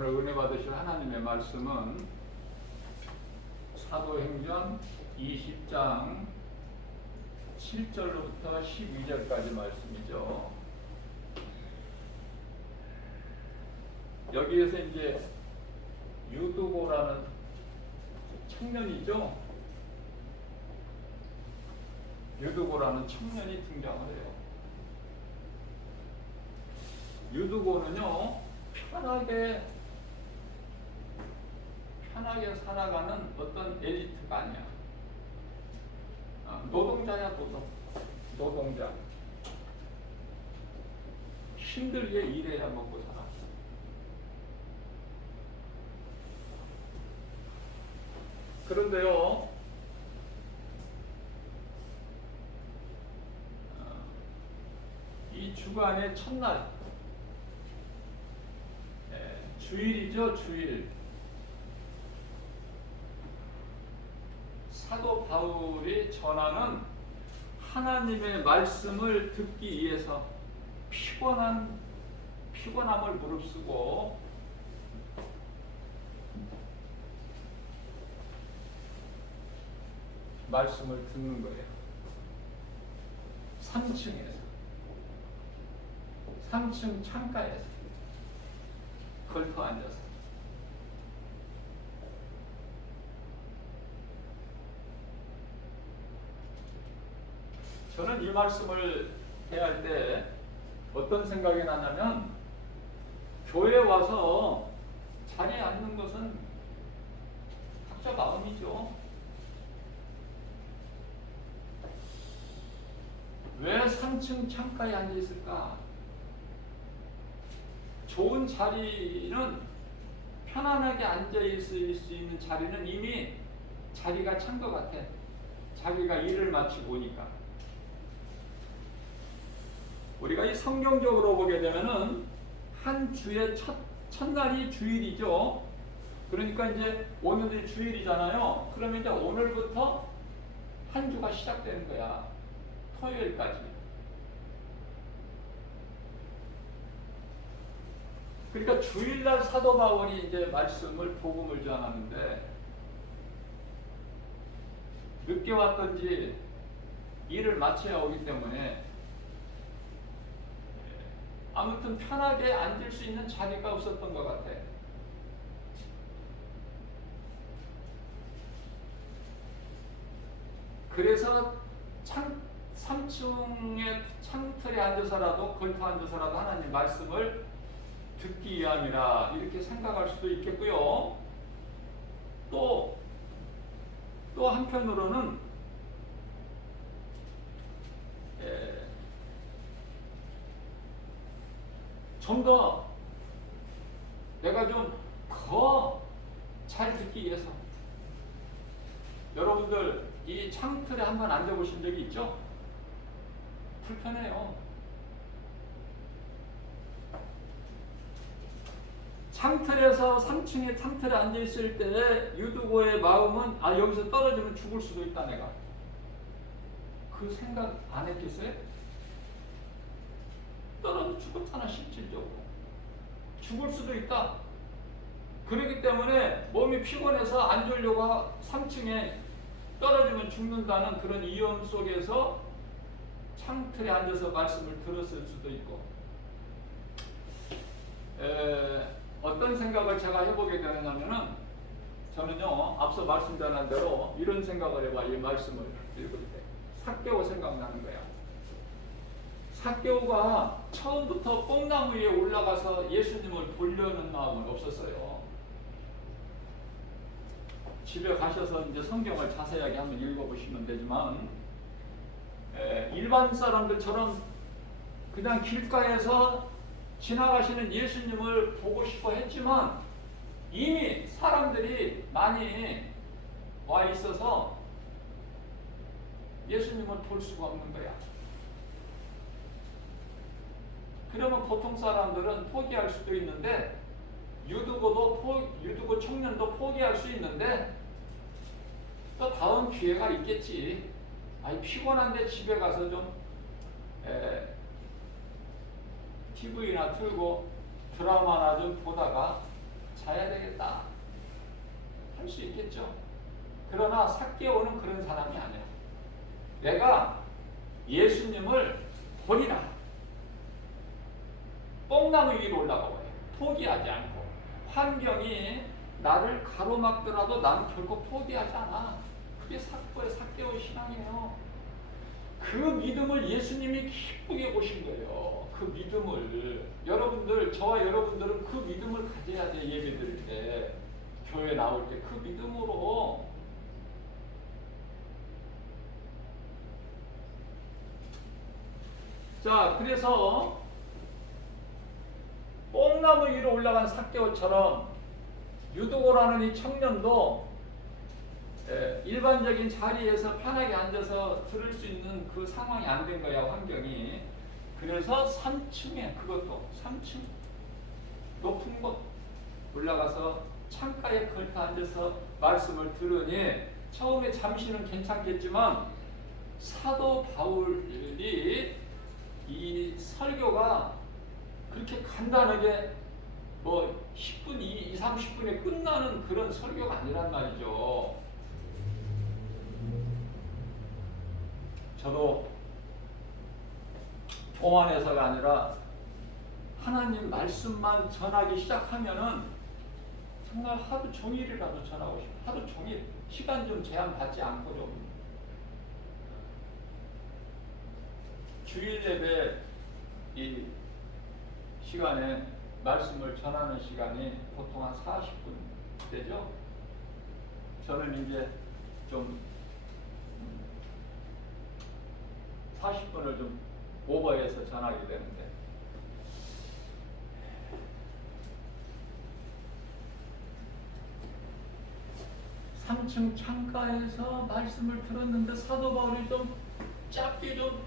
오늘 은혜 받으실 하나님의 말씀은 사도행전 20장 7절로부터 12절까지 말씀이죠. 여기에서 이제 유두고라는 청년이죠. 유두고라는 청년이 등장을 해요. 유두고는요, 편하게 살아가는 어떤 엘리트가 아니야. 노동자야, 노동자. 힘들게 일해야 먹고 살아. 그런데요, 이 주간의 첫날, 주일이죠, 주일. 사도 바울이 전하는 하나님의 말씀을 듣기 위해서 피곤함을 무릅쓰고 말씀을 듣는 거예요. 3층 창가에서 걸터 앉아서. 저는 이 말씀을 대할 때 어떤 생각이 나냐면, 교회에 와서 자리에 앉는 것은 각자 마음이죠. 왜 3층 창가에 앉아 있을까? 좋은 자리는, 편안하게 앉아 있을 수 있는 자리는 이미 자리가 찬 것 같아. 자기가 일을 마치고 오니까. 우리가 이 성경적으로 보게 되면은 한 주의 첫날이 주일이죠. 그러니까 이제 오늘이 주일이잖아요. 그러면 이제 오늘부터 한 주가 시작되는 거야. 토요일까지. 그러니까 주일날 사도 바울이 이제 복음을 전하는데, 늦게 왔든지 일을 마쳐야 오기 때문에 아무튼 편하게 앉을 수 있는 자리가 없었던 것 같아. 그래서 3층의 창틀에 앉아서라도, 걸터 앉아서라도 하나님 말씀을 듣기 위함이라, 이렇게 생각할 수도 있겠고요. 또 한편으로는 좀 더 내가 좀 더 잘 듣기 위해서. 여러분들 이 창틀에 한번 앉아보신 적이 있죠? 불편해요. 창틀에서 3층의 창틀에 앉아있을 때 유두고의 마음은, 여기서 떨어지면 죽을 수도 있다, 내가. 그 생각 안 했겠어요? 떨어져 죽었잖아, 실질적으로. 죽을 수도 있다. 그렇기 때문에 몸이 피곤해서 앉으려고 3층에 떨어지면 죽는다는 그런 위험 속에서 창틀에 앉아서 말씀을 들었을 수도 있고. 어떤 생각을 제가 해보게 되느냐면은, 저는요, 앞서 말씀드린 대로 이런 생각을 해봐. 이 말씀을 읽을 때 삭개오 생각나는 거야. 삭개오가 처음부터 뽕나무 위에 올라가서 예수님을 보려는 마음은 없었어요. 집에 가셔서 이제 성경을 자세하게 한번 읽어보시면 되지만, 일반 사람들처럼 그냥 길가에서 지나가시는 예수님을 보고 싶어 했지만, 이미 사람들이 많이 와 있어서 예수님을 볼 수가 없는 거야. 그러면 보통 사람들은 포기할 수도 있는데, 유두고 청년도 포기할 수 있는데, 또 다음 기회가 있겠지. 피곤한데 집에 가서 좀 TV나 틀고 드라마나 좀 보다가 자야 되겠다 할 수 있겠죠. 그러나 삭개오는 그런 사람이 아니야. 내가 예수님을 버리라. 뽕나무 위로 올라가고 포기하지 않고 환경이 나를 가로막더라도 나는 결코 포기하지 않아. 그게 삭개오 신앙이에요. 그 믿음을 예수님이 기쁘게 보신 거예요. 그 믿음을 여러분들, 저와 여러분들은 그 믿음을 가져야 돼. 예배 드릴 때, 교회 나올 때 그 믿음으로. 자, 그래서 뽕나무 위로 올라간 삭개오처럼 유두고라는 이 청년도 일반적인 자리에서 편하게 앉아서 들을 수 있는 그 상황이 안 된 거야, 환경이. 그래서 3층에, 그것도 3층 높은 곳 올라가서 창가에 걸터 앉아서 말씀을 들으니 처음에 잠시는 괜찮겠지만 사도 바울이 이 설교가 그렇게 간단하게 뭐 10분, 20, 30분에 끝나는 그런 설교가 아니란 말이죠. 저도 교만해서가 아니라 하나님 말씀만 전하기 시작하면은 정말 하루 종일이라도 전하고 싶어요. 하루 종일 시간 좀 제한 받지 않고 좀 주일 예배 이 시간에 말씀을 전하는 시간이 보통 한 40분 되죠. 저는 이제 좀 40분을 좀 오버해서 전하게 되는데, 삼 3층 창가에서 말씀을 들었는데 사도 바울이 좀 짧게 좀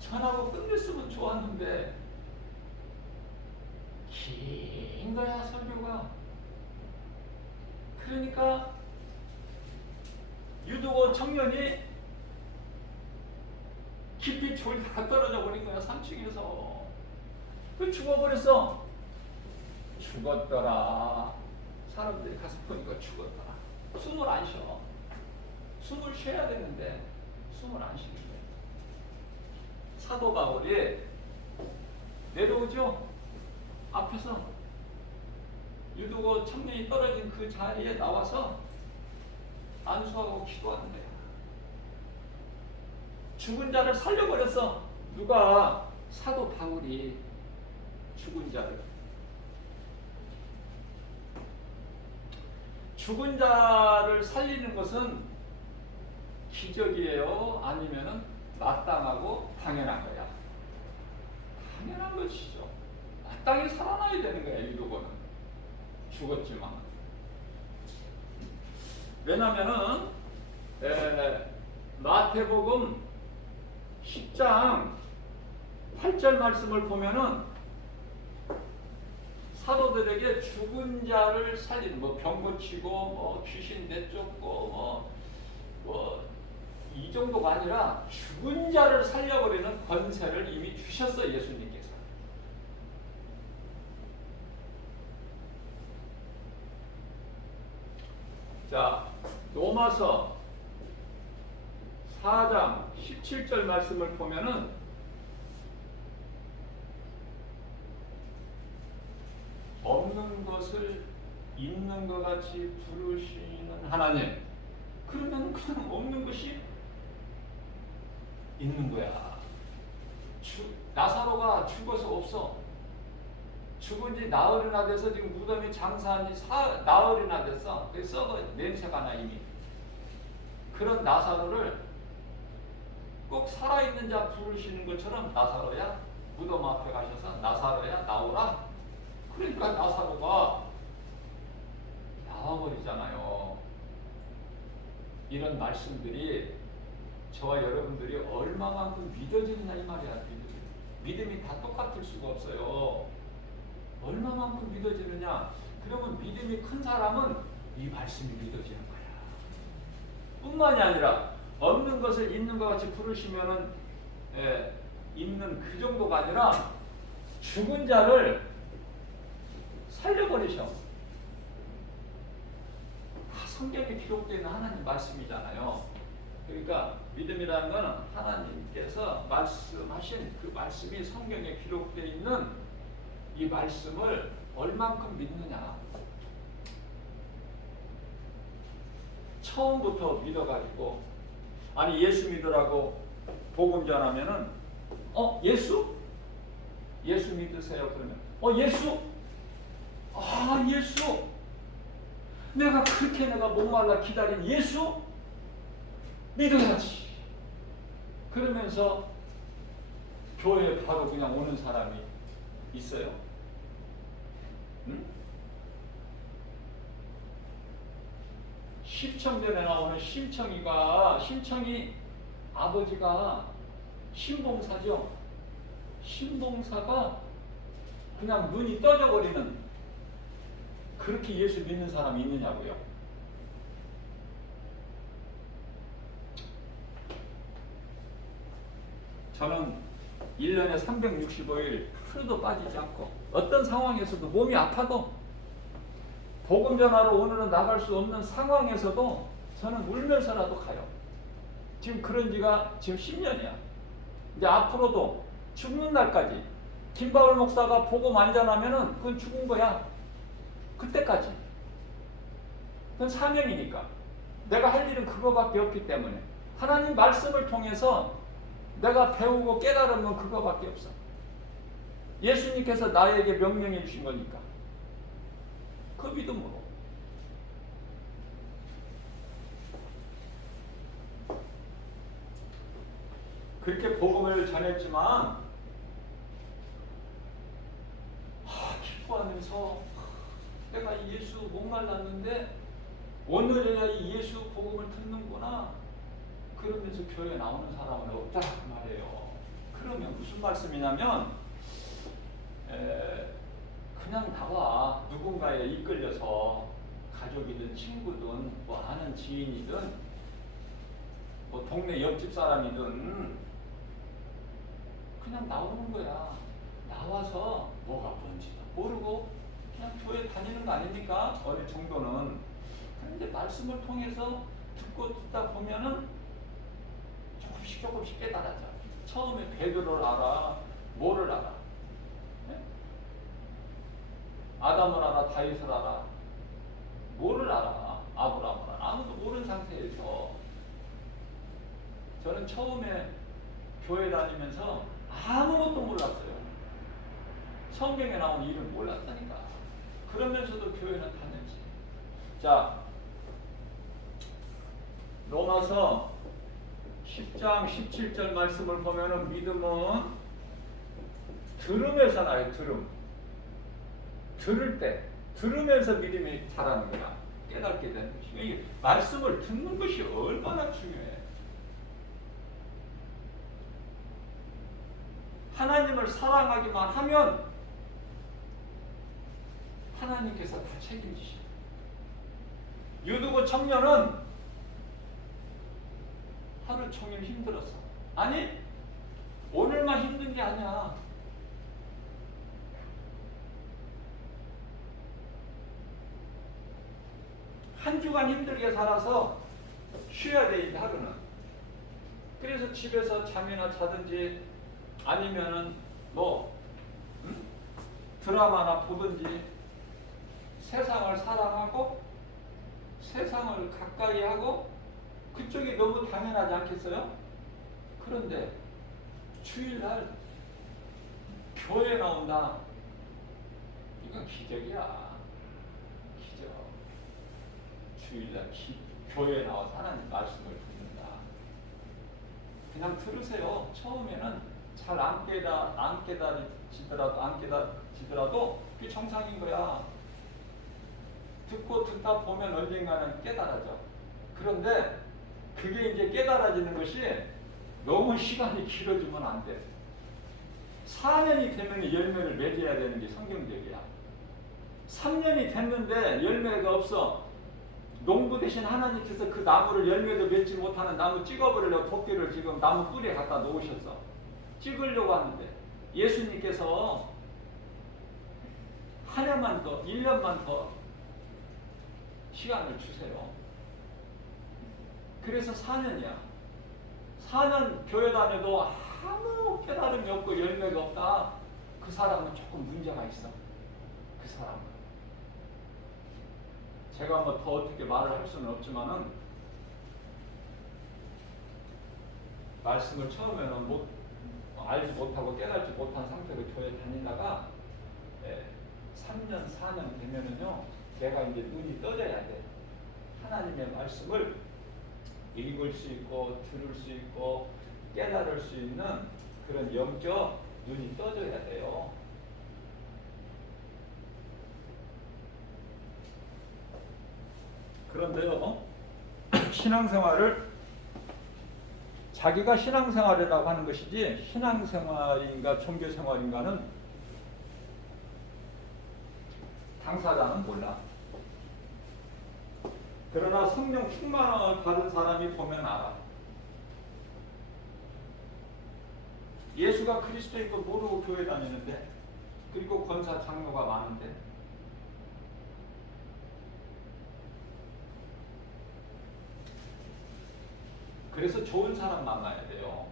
전하고 끝냈으면 좋았는데 긴 거야 설교가. 그러니까 유두고 청년이 깊이 졸다가 떨어져 버린 거야. 3층에서 그 죽어버렸어. 죽었더라. 사람들이 가서 보니까 죽었더라. 숨을 안 쉬어. 숨을 쉬어야 되는데 숨을 안 쉬는데 사도 바울이 내려오죠. 앞에서 유두고 청년이 떨어진 그 자리에 나와서 안수하고 기도하는 거야. 죽은 자를 살려버렸어. 누가? 사도 바울이 죽은 자를 살리는 것은 기적이에요? 아니면은 마땅하고 당연한 거야? 당연한 것이죠. 마땅히 살아나야 되는 거야. 유두고는 죽었지만. 왜냐면은 마태복음 10장 8절 말씀을 보면은 사도들에게 죽은 자를 살리는, 뭐 병 고치고 뭐 귀신 내쫓고 뭐 이 정도가 아니라 죽은 자를 살려버리는 권세를 이미 주셨어요. 예수님께서. 자, 로마서 4장 17절 말씀을 보면은 없는 것을 있는 것 같이 부르시는 하나님. 그러면 그냥 없는 것이 있는 거야. 나사로가 죽어서 없어. 죽은 지 나흘이나 돼서 지금 무덤에 장사한 지 나흘이나 됐어. 그래서 냄새가 나 이미. 그런 나사로를 꼭 살아있는 자 부르시는 것처럼 나사로야, 무덤 앞에 가셔서 나사로야 나오라. 그러니까 나사로가 나와버리잖아요. 이런 말씀들이 저와 여러분들이 얼마만큼 믿어지느냐 이 말이야. 믿음이 다 똑같을 수가 없어요. 얼마만큼 믿어지느냐. 그러면 믿음이 큰 사람은 이 말씀이 믿어지는 거야. 뿐만이 아니라 없는 것을 있는 것 같이 부르시면은 있는 그 정도가 아니라 죽은 자를 살려버리셔. 다 성경에 기록되어 있는 하나님 말씀이잖아요. 그러니까 믿음이라는 것은 하나님께서 말씀하신 그 말씀이 성경에 기록되어 있는 이 말씀을 얼만큼 믿느냐. 처음부터 믿어가지고 아니 예수 믿으라고 복음 전하면은 예수? 예수 믿으세요. 그러면 예수? 아 예수? 내가 그렇게 내가 목말라 기다린 예수? 믿어야지. 그러면서 교회에 바로 그냥 오는 사람이 있어요. 응? 십청전에 나오는 심청이 아버지가 신봉사죠. 신봉사가 그냥 눈이 떠져버리는 그렇게 예수 믿는 사람이 있느냐고요. 저는 1년에 365일 하루도 빠지지 않고 어떤 상황에서도 몸이 아파도 복음 전하러 오늘은 나갈 수 없는 상황에서도 저는 울면서라도 가요. 지금 그런 지가 지금 10년이야. 이제 앞으로도 죽는 날까지 김바울 목사가 복음 안 전하면은 그건 죽은 거야. 그때까지. 그건 사명이니까. 내가 할 일은 그거밖에 없기 때문에 하나님 말씀을 통해서 내가 배우고 깨달은 건 그거밖에 없어. 예수님께서 나에게 명령해 주신 거니까. 그 믿음으로. 그렇게 복음을 전했지만 기뻐하면서 내가 이 예수 목말랐는데 오늘이야 이 예수 복음을 듣는구나. 그러면서 교회에 나오는 사람은 없다 그 말이에요. 그러면 무슨 말씀이냐면 그냥 나와. 누군가에 이끌려서 가족이든 친구든 뭐 아는 지인이든 뭐 동네 옆집 사람이든 그냥 나오는 거야. 나와서 뭐가 뭔지도 모르고 그냥 교회 다니는 거 아닙니까? 어느 정도는. 그런데 말씀을 통해서 듣다 보면은 조금씩 깨달아져. 처음에 베드로를 알아. 뭐를 알아? 네? 아담을 알아. 다윗을 알아. 뭐를 알아? 아브라함을 알아. 아무도 모르는 상태에서 저는 처음에 교회 다니면서 아무것도 몰랐어요. 성경에 나온 이름 몰랐다니까. 그러면서도 교회는 다녔지. 자, 로마서 10장 17절 말씀을 보면은 믿음은 들음에서 나요. 들을 때 들으면서 믿음이 자라는 거야. 깨닫게 되는 것이. 이게 말씀을 듣는 것이 얼마나 중요해. 하나님을 사랑하기만 하면 하나님께서 다 책임지셔. 유두고 청년은 하루 종일 힘들었어. 아니, 오늘만 힘든 게 아니야. 한 주간 힘들게 살아서 쉬어야 돼, 이제 하루는. 그래서 집에서 잠이나 자든지 아니면은 드라마나 보든지 세상을 사랑하고 세상을 가까이 하고 그쪽이 너무 당연하지 않겠어요? 그런데 주일날 교회 나온다. 이건 기적이야. 기적. 주일날 교회 나와서 하나님 말씀을 듣는다. 그냥 들으세요. 처음에는 잘 안 깨달아지더라도 그게 정상인 거야. 듣다 보면 언젠가는 깨달아져. 그런데 그게 이제 깨달아지는 것이 너무 시간이 길어지면 안 돼. 4년이 되면 열매를 맺어야 되는 게 성경적이야. 3년이 됐는데 열매가 없어. 농부 대신 하나님께서 그 나무를 열매도 맺지 못하는 나무 찍어버리려고 도끼를 지금 나무 뿌리에 갖다 놓으셨어. 찍으려고 하는데 예수님께서 한 해만 더, 1년만 더 시간을 주세요. 그래서 4년이야. 4년 교회 다녀도 아무 깨달음이 없고 열매가 없다. 그 사람은 조금 문제가 있어. 그 사람은. 제가 뭐 더 어떻게 말을 할 수는 없지만은 말씀을 처음에는 알지 못하고 깨닫지 못한 상태로 교회 다니다가 3년, 4년 되면은요, 걔가 이제 눈이 떠져야 돼. 하나님의 말씀을 읽을 수 있고, 들을 수 있고, 깨달을 수 있는 그런 영적 눈이 떠져야 돼요. 그런데요, 신앙생활을 자기가 신앙생활이라고 하는 것이지 신앙생활인가 종교생활인가는 당사자는 몰라. 그러나 성령 충만을 받은 사람이 보면 알아. 예수가 그리스도인 걸 모르고 교회 다니는데, 그리고 권사 장로가 많은데, 그래서 좋은 사람 만나야 돼요.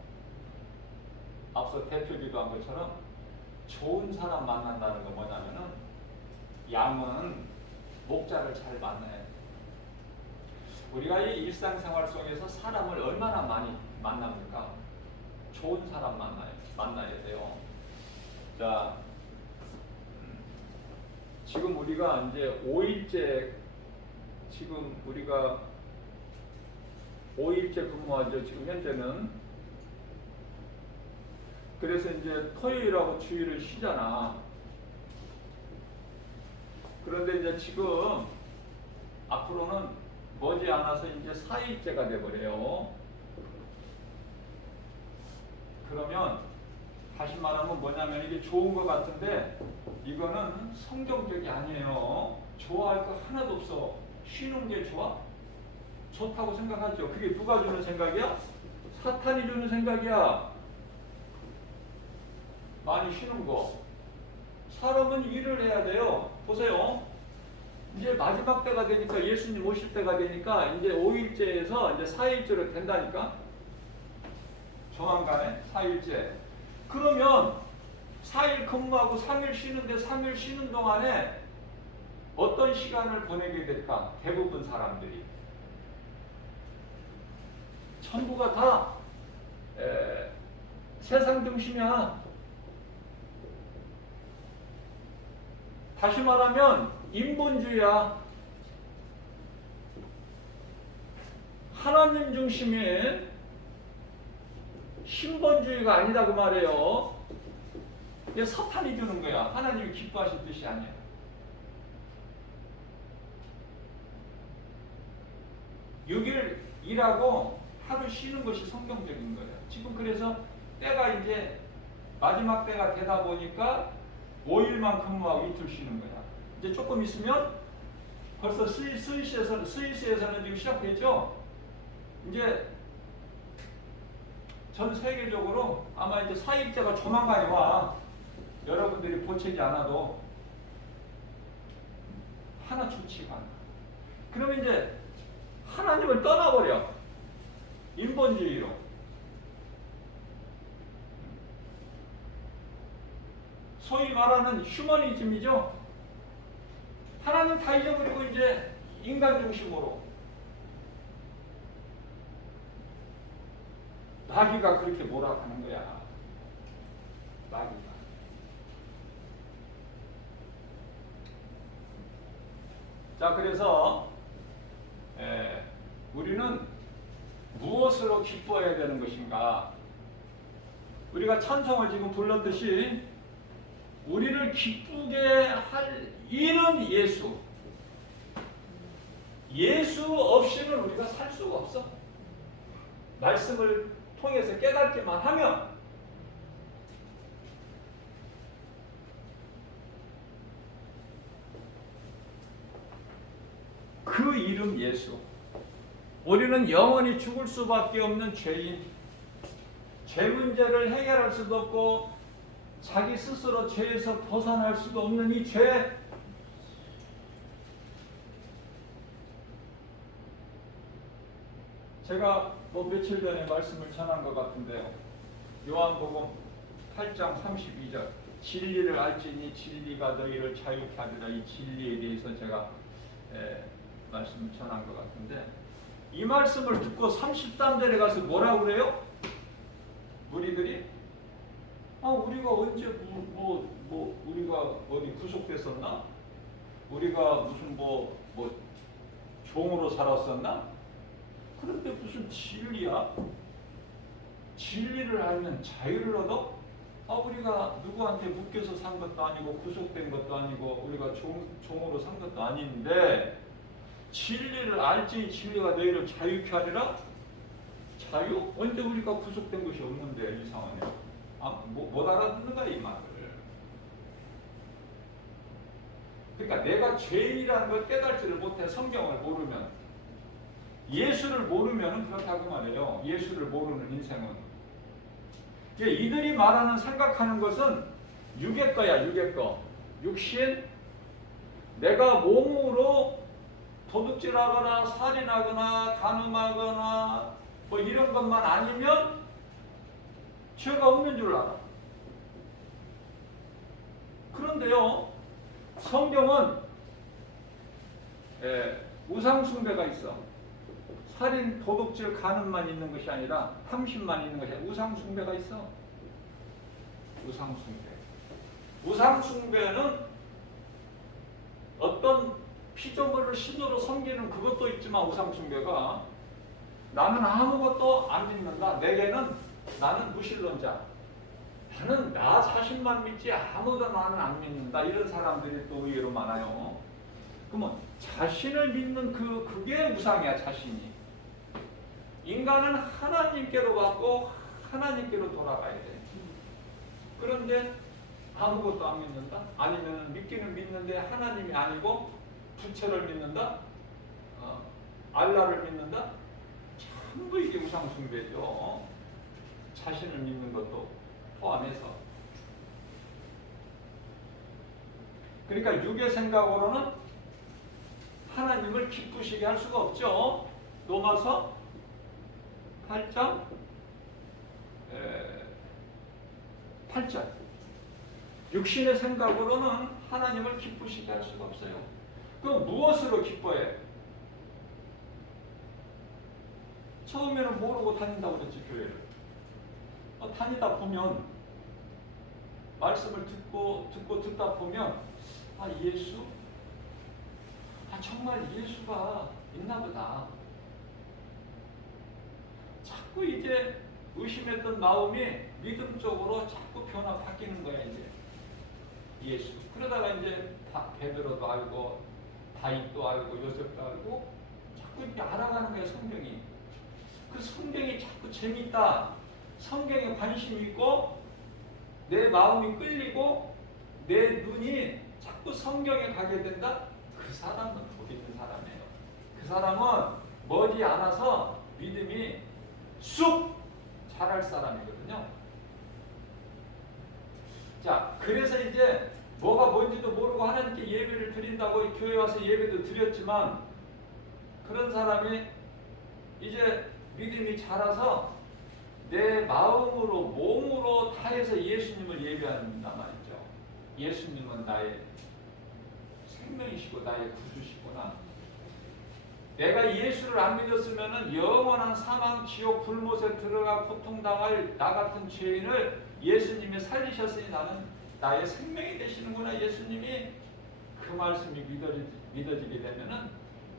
앞서 대표 기도한 것처럼 좋은 사람 만난다는 거 뭐냐면은, 양은 목자를 잘 만나야 돼요. 우리가 이 일상생활 속에서 사람을 얼마나 많이 만납니까? 좋은 사람 만나야 돼요. 자, 지금 우리가 이제 5일째, 지금 우리가 5일째 근무하죠. 지금 현재는. 그래서 이제 토요일하고 주일을 쉬잖아. 그런데 이제 지금 앞으로는 머지않아서 이제 4일째가 돼버려요. 그러면 다시 말하면 뭐냐면, 이게 좋은 것 같은데 이거는 성경적이 아니에요. 좋아할 거 하나도 없어. 쉬는 게 좋아? 좋다고 생각하죠. 그게 누가 주는 생각이야? 사탄이 주는 생각이야. 많이 쉬는 거. 사람은 일을 해야 돼요. 보세요. 이제 마지막 때가 되니까, 예수님 오실 때가 되니까 이제 5일째에서 이제 4일째로 된다니까. 조만간에 4일째. 그러면 4일 근무하고 3일 쉬는데, 3일 쉬는 동안에 어떤 시간을 보내게 될까? 대부분 사람들이 전부가 다 세상 중심이야. 다시 말하면 인본주의야. 하나님 중심의 신본주의가 아니다고 말해요. 이게 사탄이 주는 거야. 하나님이 기뻐하실 뜻이 아니야. 육 일 일하고 하루 쉬는 것이 성경적인 거예요. 지금 그래서 때가 이제 마지막 때가 되다 보니까 5일만 근무하고 이틀 쉬는 거야. 이제 조금 있으면 벌써 스위스에서는 지금 시작됐죠. 이제 전 세계적으로 아마 이제 4일째가 조만간에 와. 여러분들이 보채지 않아도 하나 좋지가 않아. 그러면 이제 하나님을 떠나버려. 인본주의로. 소위 말하는 휴머니즘이죠. 하나님 다 잊어버리고 이제 인간 중심으로. 마귀가 그렇게 몰아가는 거야. 마귀가. 자, 그래서 우리는 무엇으로 기뻐해야 되는 것인가? 우리가 찬송을 지금 불렀듯이 우리를 기쁘게 할 이는 예수. 예수 없이는 우리가 살 수가 없어. 말씀을 통해서 깨닫기만 하면 그 이름 예수. 우리는 영원히 죽을 수밖에 없는 죄인. 죄 문제를 해결할 수도 없고 자기 스스로 죄에서 벗어날 수도 없는 이 죄, 제가 뭐 며칠 전에 말씀을 전한 것 같은데요. 요한복음 8장 32절 진리를 알지니 진리가 너희를 자유케 하리라. 이 진리에 대해서 제가 말씀을 전한 것 같은데 이 말씀을 듣고 33절에 가서 뭐라고 그래요? 무리들이 우리가 언제 우리가 어디 구속됐었나? 우리가 무슨 뭐 종으로 살았었나? 그런데 무슨 진리야? 진리를 알면 자유를 얻어? 우리가 누구한테 묶여서 산 것도 아니고 구속된 것도 아니고 우리가 종으로 산 것도 아닌데 진리를 알지 진리가 너희를 자유케 하리라? 자유? 언제 우리가 구속된 것이 없는데 이 상황에 못 알아듣는 거야 이 말을. 그러니까 내가 죄인이라는 걸 깨달지를 못해. 성경을 모르면 예수를 모르면 그렇다고 말해요. 예수를 모르는 인생은 이들이 말하는 생각하는 것은 육의 거야. 육의 거. 육신. 내가 몸으로 도둑질하거나 살인하거나 간음하거나 뭐 이런 것만 아니면 죄가 없는 줄 알아. 그런데요, 성경은 우상숭배가 있어. 살인, 도둑질, 간음만 있는 것이 아니라 탐심만 있는 것이 아니라 우상숭배가 있어. 우상숭배. 우상숭배는 어떤 피조물을 신으로 섬기는 그것도 있지만 우상숭배가 나는 아무것도 안 믿는다. 내게는 나는 무신론자. 나는 나 자신만 믿지 아무도 나는 안 믿는다. 이런 사람들이 또 의외로 많아요. 그러면 자신을 믿는 그게 우상이야. 자신이. 인간은 하나님께로 받고 하나님께로 돌아가야 돼. 그런데 아무것도 안 믿는다? 아니면 믿기는 믿는데 하나님이 아니고 부처를 믿는다? 알라를 믿는다? 전부 이게 우상숭배죠. 자신을 믿는 것도 포함해서. 그러니까 육의 생각으로는 하나님을 기쁘시게 할 수가 없죠. 로마서 8장 8절. 육신의 생각으로는 하나님을 기쁘시게 할 수가 없어요. 그럼 무엇으로 기뻐해? 처음에는 모르고 다닌다고 그랬지, 교회를. 다니다 보면, 말씀을 듣다 보면, 예수? 정말 예수가 있나 보다. 자꾸 이제 의심했던 마음이 믿음 쪽으로 자꾸 바뀌는 거야, 이제. 예수. 그러다가 이제 베드로도 알고, 다윗도 알고, 요셉도 알고, 자꾸 이렇게 알아가는 거야, 성경이. 그 성경이 자꾸 재밌다. 성경에 관심이 있고, 내 마음이 끌리고, 내 눈이 자꾸 성경에 가게 된다? 그 사람은 복 있는 사람이에요. 그 사람은 머지않아서 믿음이 쑥 자랄 사람이거든요. 자, 그래서 이제 뭐가 뭔지도 모르고 하나님께 예배를 드린다고 교회 와서 예배도 드렸지만 그런 사람이 이제 믿음이 자라서 내 마음으로 몸으로 다해서 예수님을 예배한단 말이죠. 예수님은 나의 생명이시고 나의 구주시구나. 내가 예수를 안 믿었으면 영원한 사망, 지옥, 불못에 들어가 고통당할 나 같은 죄인을 예수님이 살리셨으니 나는 나의 생명이 되시는구나. 예수님이 그 말씀이 믿어지게 되면은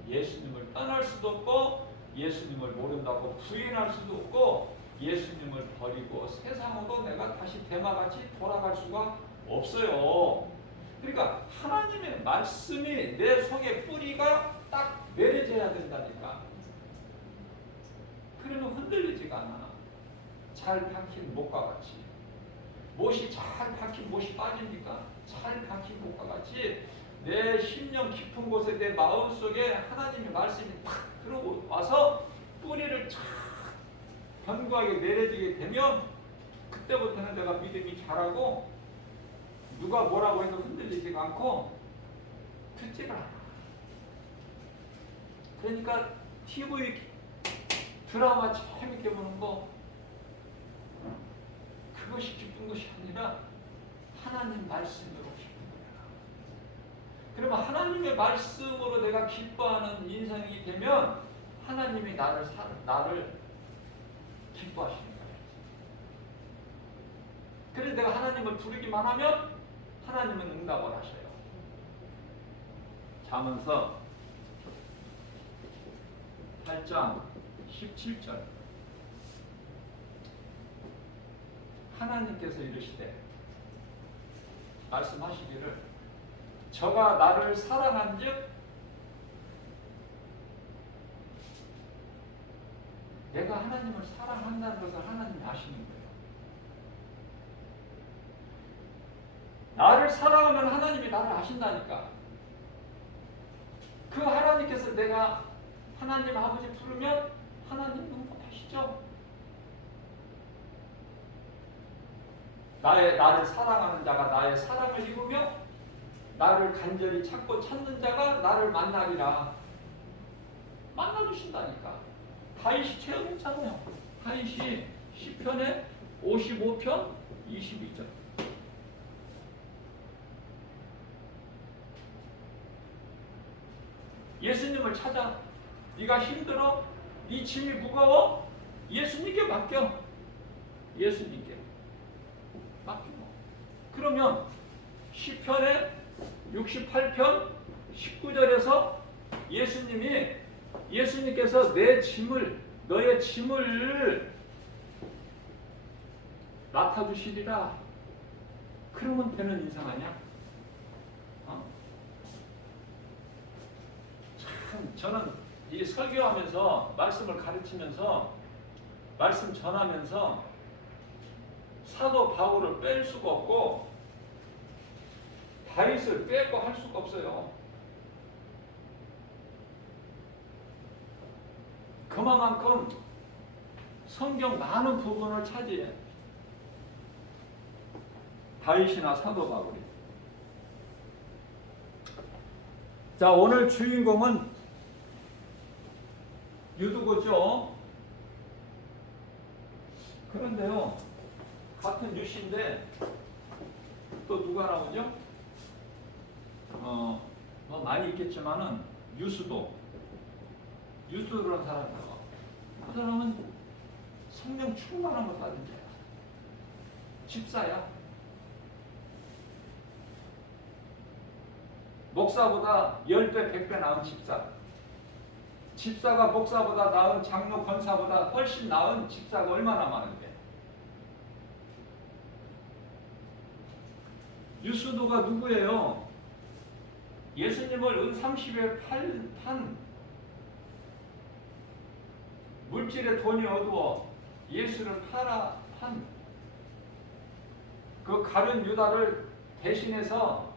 예수님을 떠날 수도 없고 예수님을 모른다고 부인할 수도 없고 예수님을 버리고 세상으로 내가 다시 대마같이 돌아갈 수가 없어요. 그러니까 하나님의 말씀이 내 속에 뿌리가 딱 내려져야 된다니까. 그러면 흔들리지가 않아. 잘 박힌 목과 같이. 못이 잘 박힌 못이 빠집니까? 잘 박힌 목과 같이 내 심령 깊은 곳에 내 마음속에 하나님의 말씀이 탁 들어와서 뿌리를 쫙 견고하게 내려지게 되면 그때부터는 내가 믿음이 자라고 누가 뭐라고 해도 흔들리지가 않고 듣지가 않아. 그러니까 TV 드라마 재밌게 보는 거, 그것이 기쁜 것이 아니라 하나님 말씀으로 기쁜 거야. 그러면 하나님의 말씀으로 내가 기뻐하는 인생이 되면 하나님이 나를 기뻐하시는 거예요. 그래서 내가 하나님을 부르기만 하면 하나님은 응답을 하셔요. 잠언서 8장 17절. 하나님께서 이르시되 말씀하시기를 저가 나를 사랑한즉 내가 하나님을 사랑한다는 것을 하나님이 아시는 거예요. 나를 사랑하면 하나님이 나를 아신다니까. 그 하나님께서 내가 하나님 아버지 부르면 하나님 응답하시죠. 나를 사랑하는 자가 나의 사랑을 입으며 나를 간절히 찾고 찾는 자가 나를 만나리라. 만나주신다니까. 다윗이 체험했잖아요. 다윗이 시편에 55편 22절. 예수님을 찾아. 네가 힘들어? 네 짐이 무거워? 예수님께 맡겨. 예수님께 맡기고. 그러면 시편에 68편 19절에서 예수님께서 너의 짐을 맡아주시리라. 그러면 되는 인상 아니야? 참 저는 이 설교하면서 말씀을 가르치면서 말씀 전하면서 사도 바울을 뺄 수가 없고 다윗을 빼고 할 수가 없어요. 그만큼 성경 많은 부분을 차지해. 다윗이나 사도 바울이. 자, 오늘 주인공은 유두고죠. 그런데요, 같은 유씨인데 또 누가 나오죠? 뭐 많이 있겠지만은 유수도라는 사람이 나와. 그 사람은 성령 충만함을 받은 자야. 집사야. 목사보다 10배, 100배 나은 집사. 집사가 목사보다 나은 장로, 권사보다 훨씬 나은 집사가 얼마나 많은데. 유수도가 누구예요? 예수님을 은 30에 판 물질의 돈이 어두워 예수를 팔아 판 그 가룟 유다를 대신해서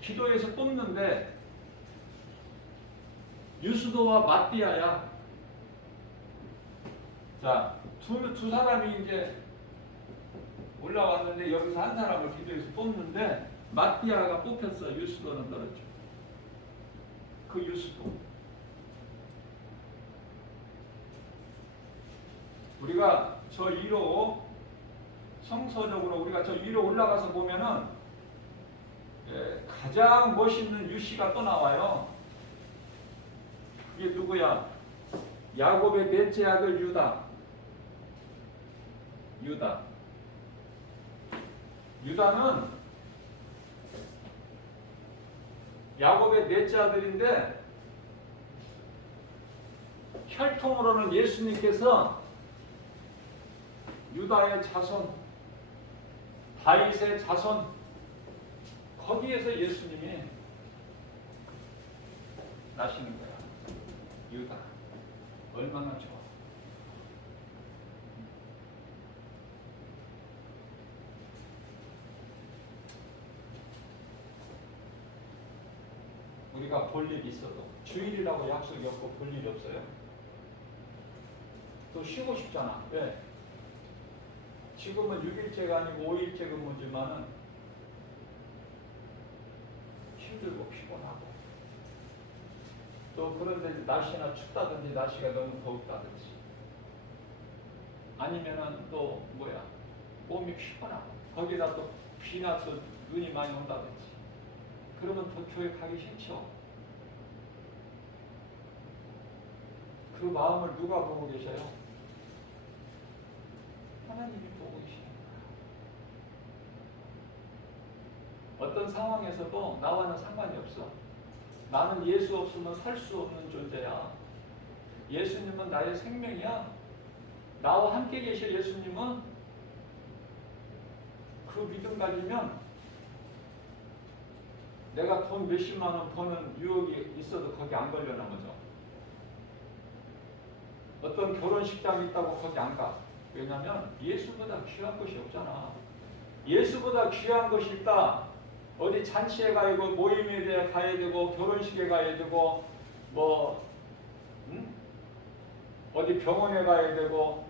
기도해서 뽑는데 유수도와 마띠아야. 자, 두 사람이 이제 올라왔는데 여기서 한 사람을 기도해서 뽑는데 마띠아가 뽑혔어. 유수도는 떨어져. 그 유수도. 우리가 저 위로 성서적으로 우리가 저 위로 올라가서 보면은 가장 멋있는 유씨가 또 나와요. 이게 누구야? 야곱의 넷째 아들 유다. 유다는 야곱의 넷째 아들인데 혈통으로는 예수님께서 유다의 자손, 다윗의 자손, 거기에서 예수님이 나시는 거야. 유다. 얼마나 좋아. 우리가 볼 일이 있어도 주일이라고 약속이 없고 볼 일이 없어요. 또 쉬고 싶잖아. 왜? 지금은 6일째가 아니고 5일째 근무지만은 힘들고 피곤하고 또 그런데 날씨나 춥다든지 날씨가 너무 더웠다든지 아니면은 또 뭐야 몸이 피곤하고 거기다 또 비나 또 눈이 많이 온다든지 그러면 더 교회 가기 싫죠. 그 마음을 누가 보고 계셔요? 하나님이 보고 계시는 거예요. 어떤 상황에서도 나와는 상관이 없어. 나는 예수 없으면 살 수 없는 존재야. 예수님은 나의 생명이야. 나와 함께 계실 예수님은 그 믿음 가지면 내가 돈 몇십만 원 버는 유혹이 있어도 거기 안 걸려 넘어져. 어떤 결혼식장이 있다고 거기 안 가. 왜냐하면 예수보다 귀한 것이 없잖아. 예수보다 귀한 것이 있다. 어디 잔치에 가야 되고 모임에 가야 되고 결혼식에 가야 되고 뭐 어디 병원에 가야 되고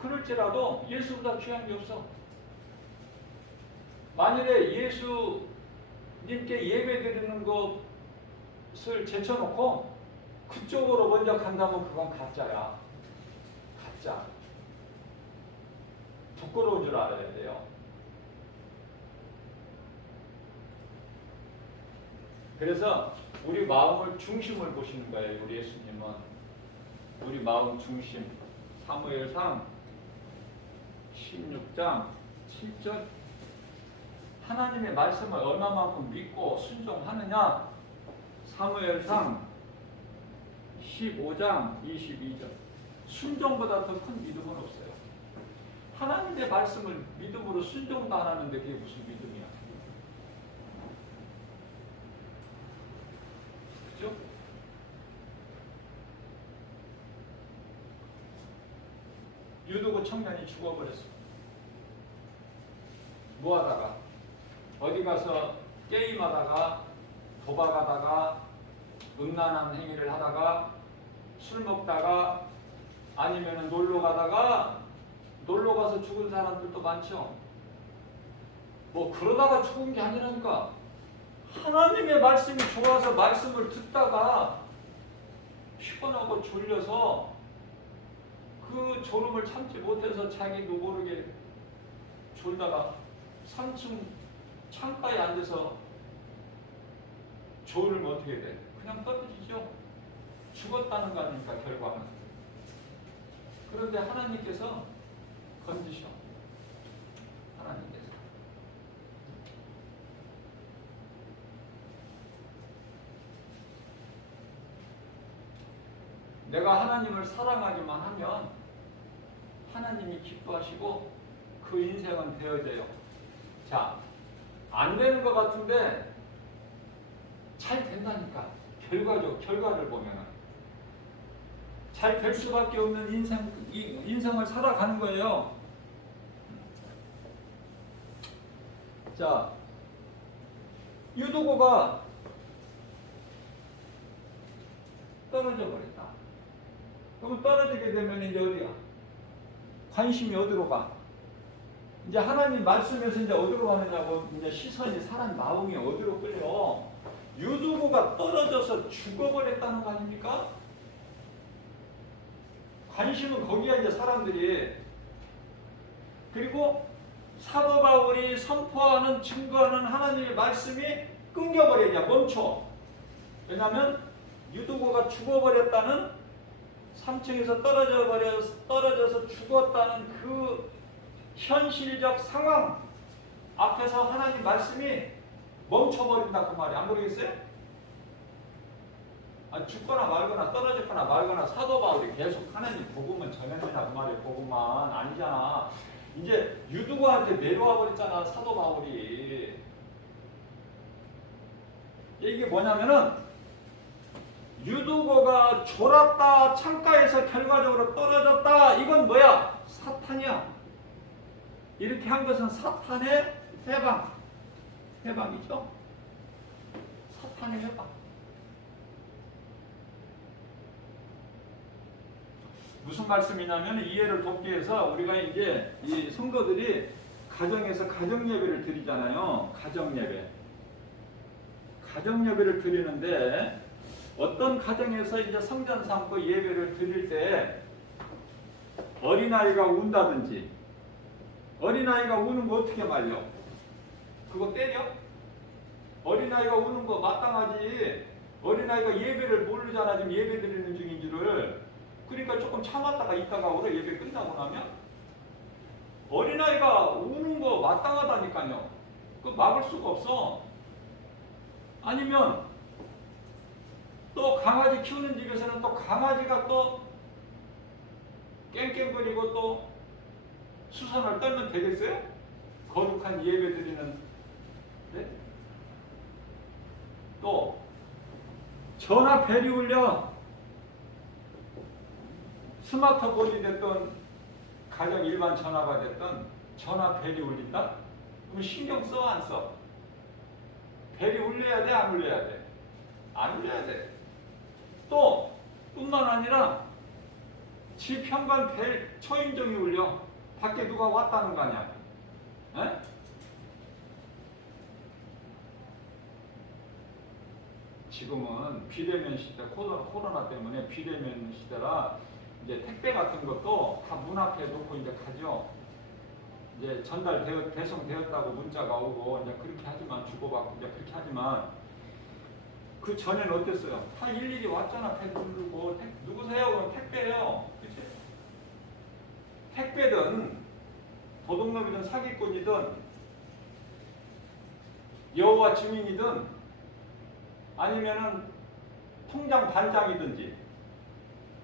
그럴지라도 예수보다 귀한 게 없어. 만일에 예수님께 예배 드리는 것을 제쳐놓고 그쪽으로 먼저 간다면 그건 가짜야. 가짜. 부끄러운 줄 알아야 돼요. 그래서 우리 마음을 중심을 보시는 거예요. 우리 예수님은 우리 마음 중심. 사무엘상 16장 7절 하나님의 말씀을 얼마만큼 믿고 순종하느냐. 사무엘상 15장 22절 순종보다 더 큰 믿음은 없어요. 하나님의 말씀을 믿음으로 순종도 안 하는데 그게 무슨 믿음이야. 그죠? 유두고 청년이 죽어버렸어. 뭐하다가 어디 가서 게임하다가 도박하다가 음란한 행위를 하다가 술 먹다가 아니면 놀러 가다가 놀러 가서 죽은 사람들도 많죠. 뭐 그러다가 죽은 게 아니라니까. 하나님의 말씀이 좋아서 말씀을 듣다가 피곤하고 졸려서 그 졸음을 참지 못해서 자기도 모르게 졸다가 3층 창가에 앉아서 졸으면 어떻게 돼? 그냥 떨어지죠. 죽었다는 거 아닙니까 결과는. 그런데 하나님께서 건지셔. 하나님께서. 내가 하나님을 사랑하기만 하면 하나님이 기뻐하시고 그 인생은 되어져요. 자, 안 되는 것 같은데 잘 된다니까. 결과를 보면은 잘 될 수밖에 없는 인생을 살아가는 거예요. 자, 유도고가 떨어져 버렸다. 그럼 떨어지게 되면 이제 어디야? 관심이 어디로 가? 이제 하나님 말씀에서 이제 어디로 가느냐고 이제 시선이 사람 마음이 어디로 끌려? 유두고가 떨어져서 죽어버렸다는 거 아닙니까? 관심은 거기야 이제 사람들이. 그리고 사도 바울이 선포하는 증거하는 하나님의 말씀이 끊겨버리냐 멈춰. 왜냐하면 유두고가 죽어버렸다는 3층에서 떨어져서 죽었다는 그 현실적 상황 앞에서 하나님 말씀이 멈춰버린다 그 말이 안 모르겠어요? 죽거나 말거나 떨어졌거나 말거나 사도 바울이 계속 하나님 복음은 전했느냐 그 말이에요. 복음만 아니잖아. 이제 유두고한테 내려와 버렸잖아 사도 바울이. 이게 뭐냐면은 유두고가 졸았다 창가에서 결과적으로 떨어졌다 이건 뭐야? 사탄이야. 이렇게 한 것은 사탄의 해방이죠. 사탄의 해방. 무슨 말씀이냐면 이해를 돕기 위해서 우리가 이제 이 성도들이 가정에서 가정 예배를 드리잖아요. 가정 예배를 드리는데 어떤 가정에서 이제 성전 삼고 예배를 드릴 때 어린아이가 운다든지, 어린아이가 우는 거 어떻게 말려? 그거 때려? 어린아이가 우는 거 마땅하지. 어린아이가 예배를 모르잖아. 지금 예배 드리는 중인 줄을. 그러니까 조금 참았다가 이따가 오래 예배 끝나고 나면 어린아이가 우는 거 마땅하다니까요. 그거 막을 수가 없어. 아니면 또 강아지 키우는 집에서는 또 강아지가 또 깽깽거리고 또 수선을 떨면 되겠어요? 거룩한 예배 드리는. 네? 또 전화 벨이 울려. 스마트폰이 됐던 가정 일반 전화가 됐던 전화 벨이 울린다? 그럼 신경 써 안 써? 벨이 울려야 돼 안 울려야 돼? 안 울려야 돼. 또 뿐만 아니라 집 현관 벨 초인종이 울려. 밖에 누가 왔다는 거 아니야? 에? 지금은 비대면 시대, 코로나 때문에 비대면 시대라 이제 택배 같은 것도 다 문 앞에 놓고 이제 가죠. 이제 배송되었다고 문자가 오고 이제 그렇게 하지만 주고받고 이제 그렇게 하지만 그 전에는 어땠어요? 다 일일이 왔잖아. 배 누르고 누구세요? 그럼 택배요. 그치? 택배든 도둑놈이든 사기꾼이든 여호와 증인이든 아니면은 통장 반장이든지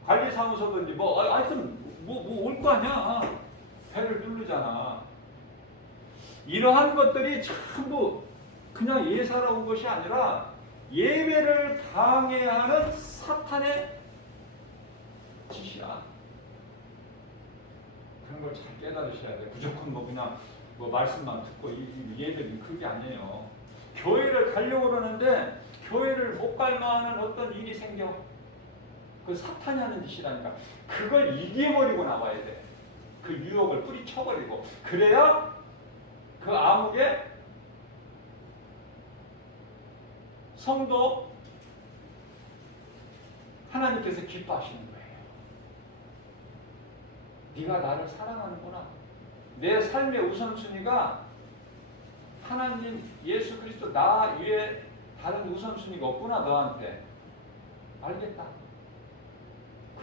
관리사무소든지 하여튼 올 거 아니야. 배를 누르잖아. 이러한 것들이 전부 그냥 예사로운 것이 아니라 예배를 방해하는 사탄의 짓이야. 그런 걸 잘 깨달으셔야 돼. 무조건 그냥 말씀만 듣고 예배는 그게 아니에요. 교회를 가려고 그러는데 교회를 못 갈 만한 어떤 일이 생겨. 그 사탄이 하는 짓이라니까. 그걸 이겨버리고 나와야 돼. 그 유혹을 뿌리쳐버리고. 그래야 그 암흑에 성도 하나님께서 기뻐하시는 거예요. 네가 나를 사랑하는구나. 내 삶의 우선순위가 하나님 예수 그리스도 나 위에 다른 우선순위가 없구나 너한테. 알겠다.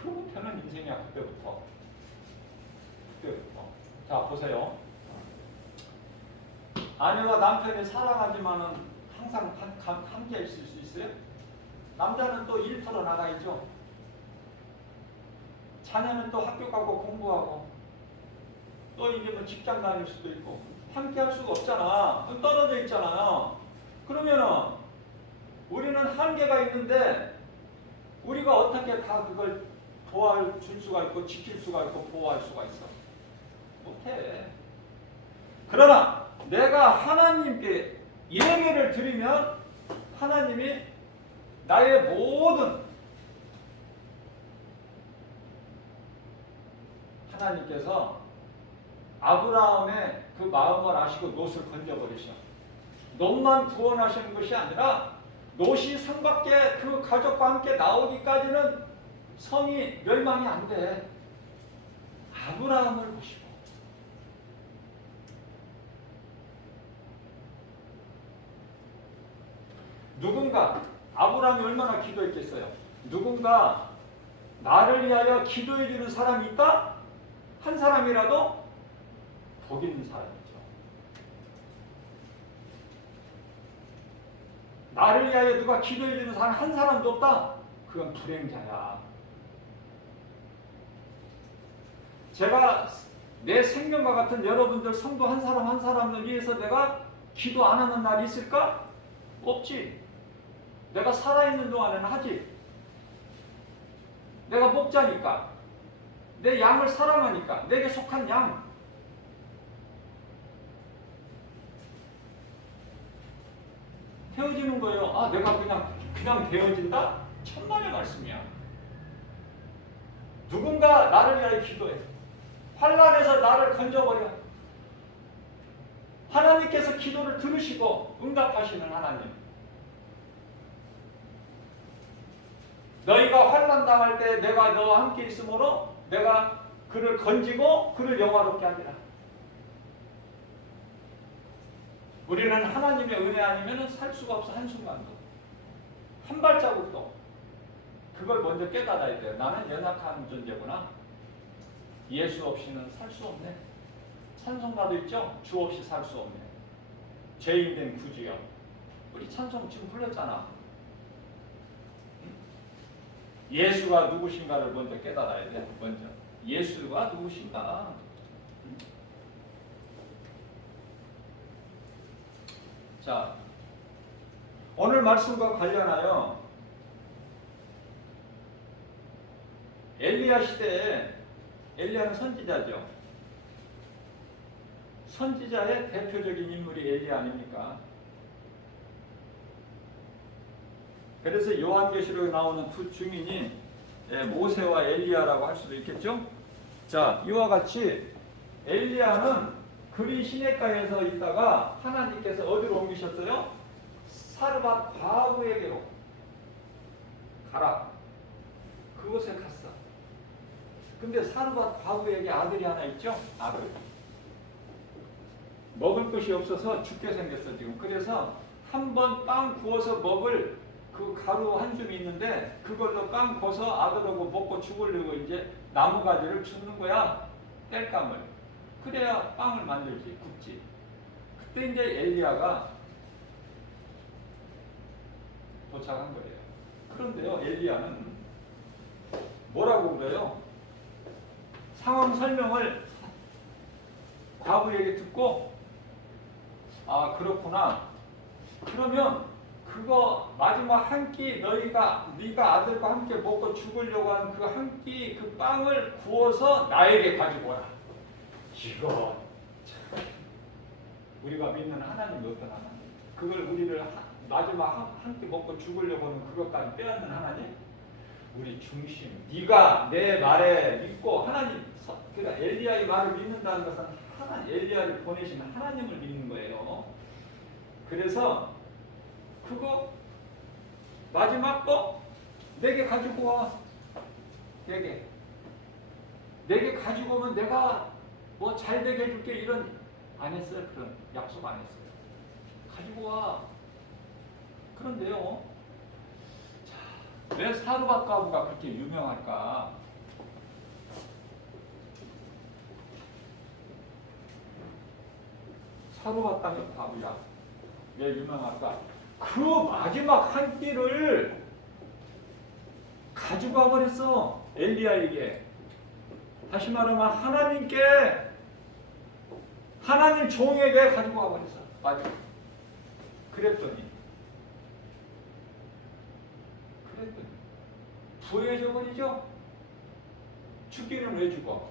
그러면 되는 인생이야. 그때부터. 자 보세요. 아내와 남편이 사랑하지만은 항상 함께 있을 수 있어요? 남자는 또 일터로 나가 있죠. 자녀는 또 학교 가고 공부하고 또 이제 직장 다닐 수도 있고 함께 할 수가 없잖아. 떨어져 있잖아요. 그러면은 우리는 한계가 있는데 우리가 어떻게 다 그걸 도와줄 수가 있고 지킬 수가 있고 보호할 수가 있어? 못해. 그러나 내가 하나님께 예배를 드리면 하나님이 나의 모든 하나님께서 아브라함의 그 마음을 아시고 롯을 건져버리셔. 롯만 구원하시는 것이 아니라 롯이 성 밖에 그 가족과 함께 나오기까지는 성이 멸망이 안 돼. 아브라함을 보시고 누군가 아브라함이 얼마나 기도했겠어요. 누군가 나를 위하여 기도해 주는 사람이 있다? 한 사람이라도 복 있는 사람이죠. 나를 위하여 누가 기도해 주는 사람 한 사람도 없다? 그건 불행자야. 제가 내 생명과 같은 여러분들 성도 한 사람 한 사람을 위해서 내가 기도 안 하는 날이 있을까? 없지. 내가 살아있는 동안에는 하지. 내가 목자니까. 내 양을 사랑하니까. 내게 속한 양. 태워지는 거예요. 아, 내가 그냥 되어진다? 천만의 말씀이야. 누군가 나를 위하여 기도해. 환난에서 나를 건져버려. 하나님께서 기도를 들으시고 응답하시는 하나님. 너희가 환난 당할 때 내가 너와 함께 있으므로 내가 그를 건지고 그를 영화롭게 하리라. 우리는 하나님의 은혜 아니면 살 수가 없어. 한순간도. 한 발자국도. 그걸 먼저 깨달아야 돼요. 나는 연약한 존재구나. 예수 없이는 살 수 없네. 찬송가도 있죠? 주 없이 살 수 없네. 죄인 된 구주여. 우리 찬송 지금 불렀잖아. 예수가 누구신가를 먼저 깨달아야 돼. 먼저. 예수가 누구신가. 자, 오늘 말씀과 관련하여 엘리야 시대에 엘리야는 선지자죠. 선지자의 대표적인 인물이 엘리야 아닙니까? 그래서 요한계시록에 나오는 두 증인이 모세와 엘리야라고 할 수도 있겠죠? 자, 이와 같이 엘리야는 그리 시내가에서 있다가 하나님께서 어디로 옮기셨어요? 사르밧 과부에게로 가라. 그곳에 갔어. 근데 사르밧 과부에게 아들이 하나 있죠? 아들. 먹을 것이 없어서 죽게 생겼어 지금. 그래서 한 번 빵 구워서 먹을 그 가루 한 줌이 있는데 그걸로 빵 구워서 아들하고 먹고 죽으려고 이제 나무가지를 줍는 거야. 땔감을. 그래야 빵을 만들지, 굽지. 그때 이제 엘리야가 도착한 거예요. 그런데요, 엘리야는 뭐라고 그래요? 상황 설명을 과부에게 듣고, 아, 그렇구나. 그러면 그거 마지막 한 끼 네가 아들과 함께 먹고 죽으려고 한 그 한 끼 그 빵을 구워서 나에게 가지고 와라. 이거 우리가 믿는 하나님이 어떤 하나님? 그걸 우리를 마지막 한 끼 먹고 죽으려고 하는 그것까지 빼앗는 하나님? 우리 중심. 네가 내 말에 믿고 하나님, 그러니까 엘리야의 말을 믿는다는 것은 엘리야를 보내신 하나님을 믿는 거예요. 그래서 그거 마지막 거 내게 가지고 와. 내게 가지고 오면 내가 뭐 잘되게 해줄게. 이런 안 했어요. 그런 약속 안 했어요. 가지고 와. 그런데요, 자, 왜 사르밧 과부가 그렇게 유명할까? 사르밧 땅의 과부야. 왜 유명할까? 그 마지막 한 끼를 가지고 와버렸어. 엘리야에게. 다시 말하면 하나님께, 하나님 종에게 가지고 와버렸어. 맞아. 그랬더니 부해져 버리죠. 죽기는 왜 죽어?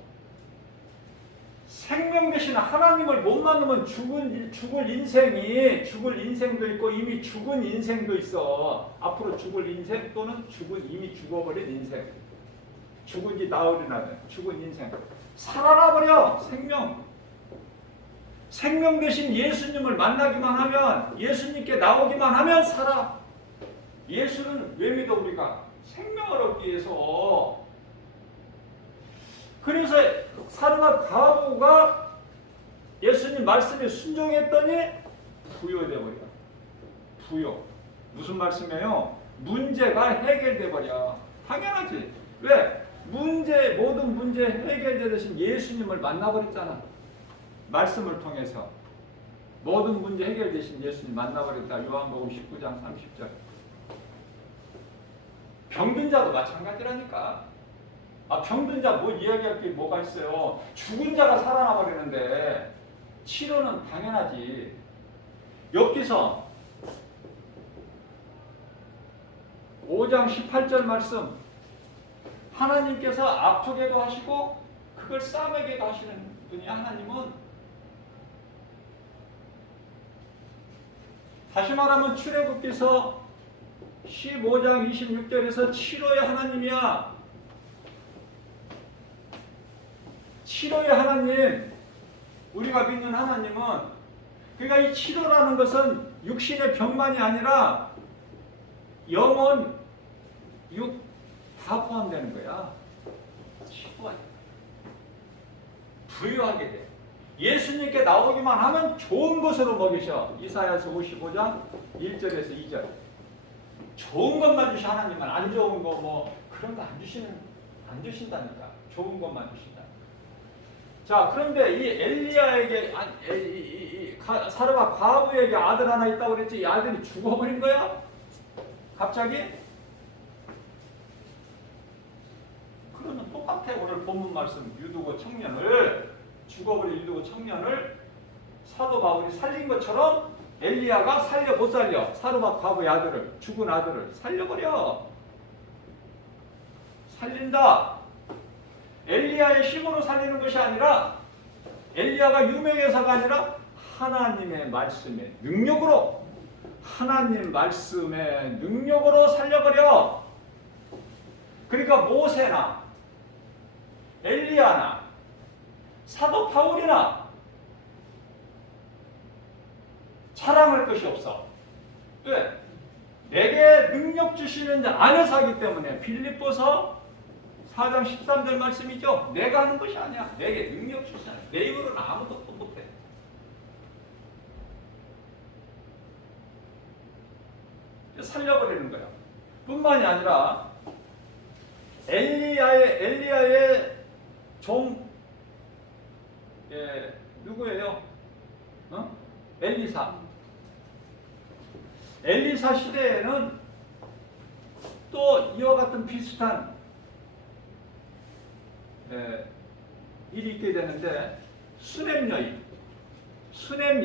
생명 대신 하나님을 못 만나면 죽을 인생도 있고 이미 죽은 인생도 있어. 앞으로 죽을 인생 또는 이미 죽어버린 인생. 죽은 지 나흘이나 돼. 죽은 인생. 살아나 버려. 생명 대신 예수님을 만나기만 하면, 예수님께 나오기만 하면 살아. 예수는 왜 믿어 우리가? 생명을 얻기 위해서. 그래서 사르밧 과부가 예수님 말씀에 순종했더니 부여돼 버려. 부여. 무슨 말씀이에요? 문제가 해결돼 버려. 당연하지. 왜? 모든 문제 해결되듯이 예수님을 만나버렸잖아. 말씀을 통해서 모든 문제 해결되신 예수님 만나버렸다. 요한복음 19장 30절. 병든 자도 마찬가지라니까. 병든 자 뭐 이야기할 게 뭐가 있어요. 죽은 자가 살아나 버리는데 치료는 당연하지. 여기서 5장 18절 말씀, 하나님께서 아프게도 하시고 그걸 싸매게도 하시는 분이 하나님은, 다시 말하면 출애굽기서 15장 26절에서 치료의 하나님이야. 치료의 하나님, 우리가 믿는 하나님은, 그러니까 이 치료라는 것은 육신의 병만이 아니라 영혼, 다 포함되는 거야. 치부하게 부유하게 돼. 예수님께 나오기만 하면 좋은 것으로 먹이셔. 이사야서 55장 1절에서 2절. 좋은 것만 주시. 하나님은 안 좋은 거 뭐 그런 거 안 주신다니까. 좋은 것만 주신다. 자, 그런데 이 엘리야에게 사르밧 과부에게 아들 하나 있다고 그랬지. 이 아들이 죽어버린 거야? 갑자기? 그러면 똑같아. 오늘 본문 말씀 유두고 청년을 죽어버린 유두고 청년을 사도 바울이 살린 것처럼 엘리야가 살려 못 살려? 사르밧 과부의 아들을, 죽은 아들을 살려버려. 살린다. 엘리야의 힘으로 살리는 것이 아니라 엘리야가 유명해서가 아니라 하나님의 말씀의 능력으로, 하나님 말씀의 능력으로 살려버려. 그러니까 모세나 엘리야나 사도 바울이나 자랑할 것이 없어. 왜? 내게 능력 주시는 안에서 하기 때문에. 빌립보서 4장 13절 말씀이죠. 내가 하는 것이 아니야. 내게 능력 주시잖아. 내 힘으로는 아무것도 못해. 살려버리는 거야. 뿐만이 아니라 엘리야의 종 누구예요? 엘리사 시대에는 또 이와 같은 비슷한 일이 있게 되는데, 수넴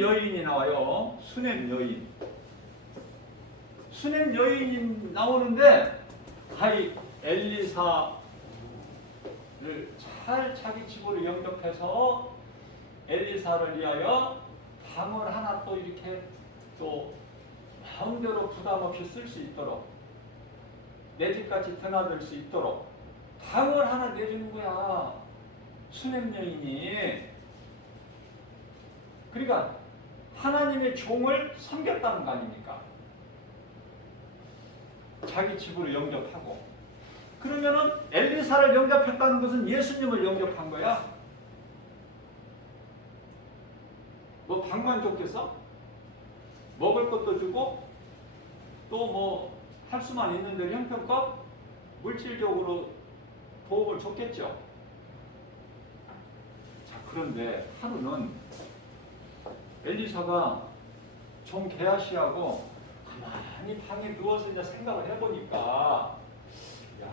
여인이 나와요. 수넴 여인이 나오는데, 엘리사를 잘 자기 집으로 영접해서 엘리사를 위하여 방을 하나 또 이렇게 또 마음대로 부담 없이 쓸 수 있도록, 내 집같이 드나들 수 있도록 방을 하나 내주는 거야. 수넴 여인이. 그러니까 하나님의 종을 섬겼다는 거 아닙니까? 자기 집으로 영접하고. 그러면은 엘리사를 영접했다는 것은 예수님을 영접한 거야. 뭐 방만 줬겠어? 먹을 것도 주고 또 뭐 할 수만 있는 대로 형편껏 물질적으로 도움을 줬겠죠. 자, 그런데 하루는 엘리사가 종 게하시하고 가만히 방에 누워서 이제 생각을 해보니까, 야,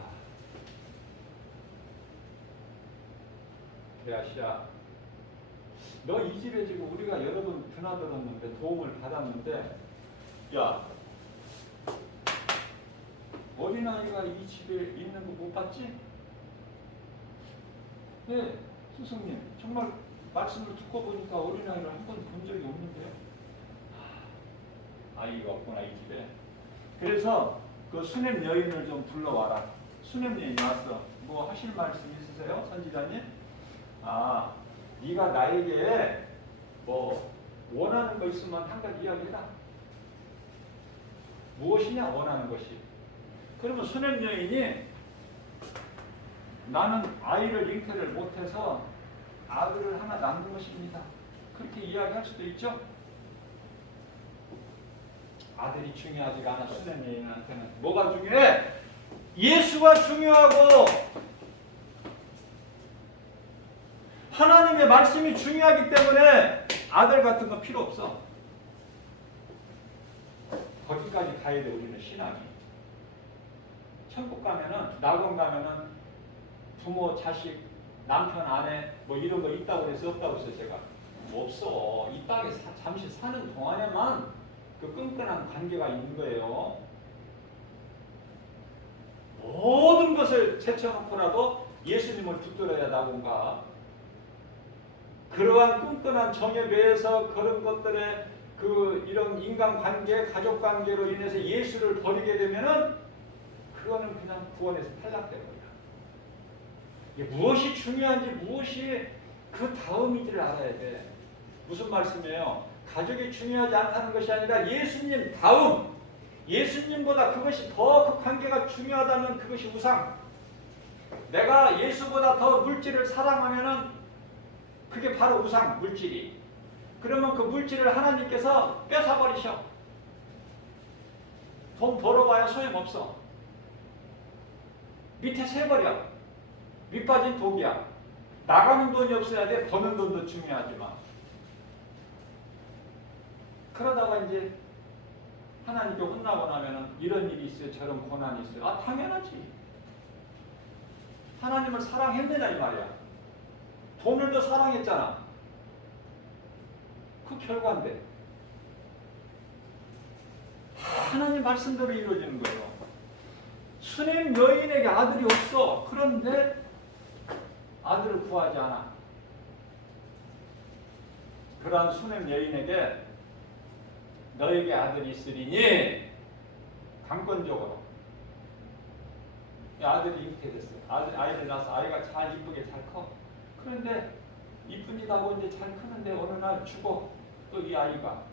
게하시야, 너 이 집에 지금 우리가 여러 번 드나들었는데 도움을 받았는데, 야, 어린아이가 이 집에 있는 거 못 봤지? 네, 스승님, 정말 말씀을 듣고 보니까 어린아이를 한 번 본 적이 없는데요. 아이가 없구나, 이 집에. 그래서 그 수넴 여인을 좀 불러와라. 수넴 여인이 왔어. 뭐 하실 말씀 있으세요, 선지자님? 네가 나에게 뭐 원하는 거 있으면 한 가지 이야기해라. 무엇이냐, 원하는 것이. 그러면 수넴 여인이, 나는 아이를 잉태를 못해서 아들을 하나 낳는 것입니다. 그렇게 이야기할 수도 있죠. 아들이 중요하지가 않아. 수넴 여인한테는 뭐가 중요해? 예수가 중요하고 하나님의 말씀이 중요하기 때문에 아들 같은 건 필요 없어. 거기까지 가야 돼. 우리는 신앙이. 천국 가면은, 낙원 가면은 부모, 자식, 남편, 아내 뭐 이런 거 있다고 해서 없다고 해서 제가 없어. 이 땅에 잠시 사는 동안에만 그 끈끈한 관계가 있는 거예요. 모든 것을 제쳐놓고라도 예수님을 붙들어야 낙원 가. 그러한 끈끈한 정에 매여서 그런 것들에 이런 인간관계, 가족관계로 인해서 예수를 버리게 되면은 그거는 그냥 구원에서 탈락되는 거야. 이게 무엇이 중요한지, 무엇이 그 다음인지를 알아야 돼. 무슨 말씀이에요? 가족이 중요하지 않다는 것이 아니라 예수님 다음, 예수님보다 그것이 더 그 관계가 중요하다면 그것이 우상, 내가 예수보다 더 물질을 사랑하면은 그게 바로 우상, 물질이. 그러면 그 물질을 하나님께서 뺏어버리셔. 돈 벌어봐야 소용없어. 밑에 새버려. 밑빠진 독이야. 나가는 돈이 없어야 돼. 버는 돈도 중요하지만. 그러다가 이제 하나님께 혼나고 나면은 이런 일이 있어요. 저런 고난이 있어요. 아, 당연하지. 하나님을 사랑했느냐 이 말이야. 돈을 더 사랑했잖아. 그 결과인데. 하나님 말씀대로 이루어지는 거예요. 수냄 여인에게 아들이 없어. 그런데 아들을 구하지 않아. 그러한 수냄 여인에게 너에게 아들이 있으리니 강권적으로 아들이 잉태됐어요. 아이를 낳아서 아이가 잘 이쁘게 잘 커. 그런데 이쁜 짓 하고 이제 잘 크는데 어느 날 죽어. 또 이 아이가.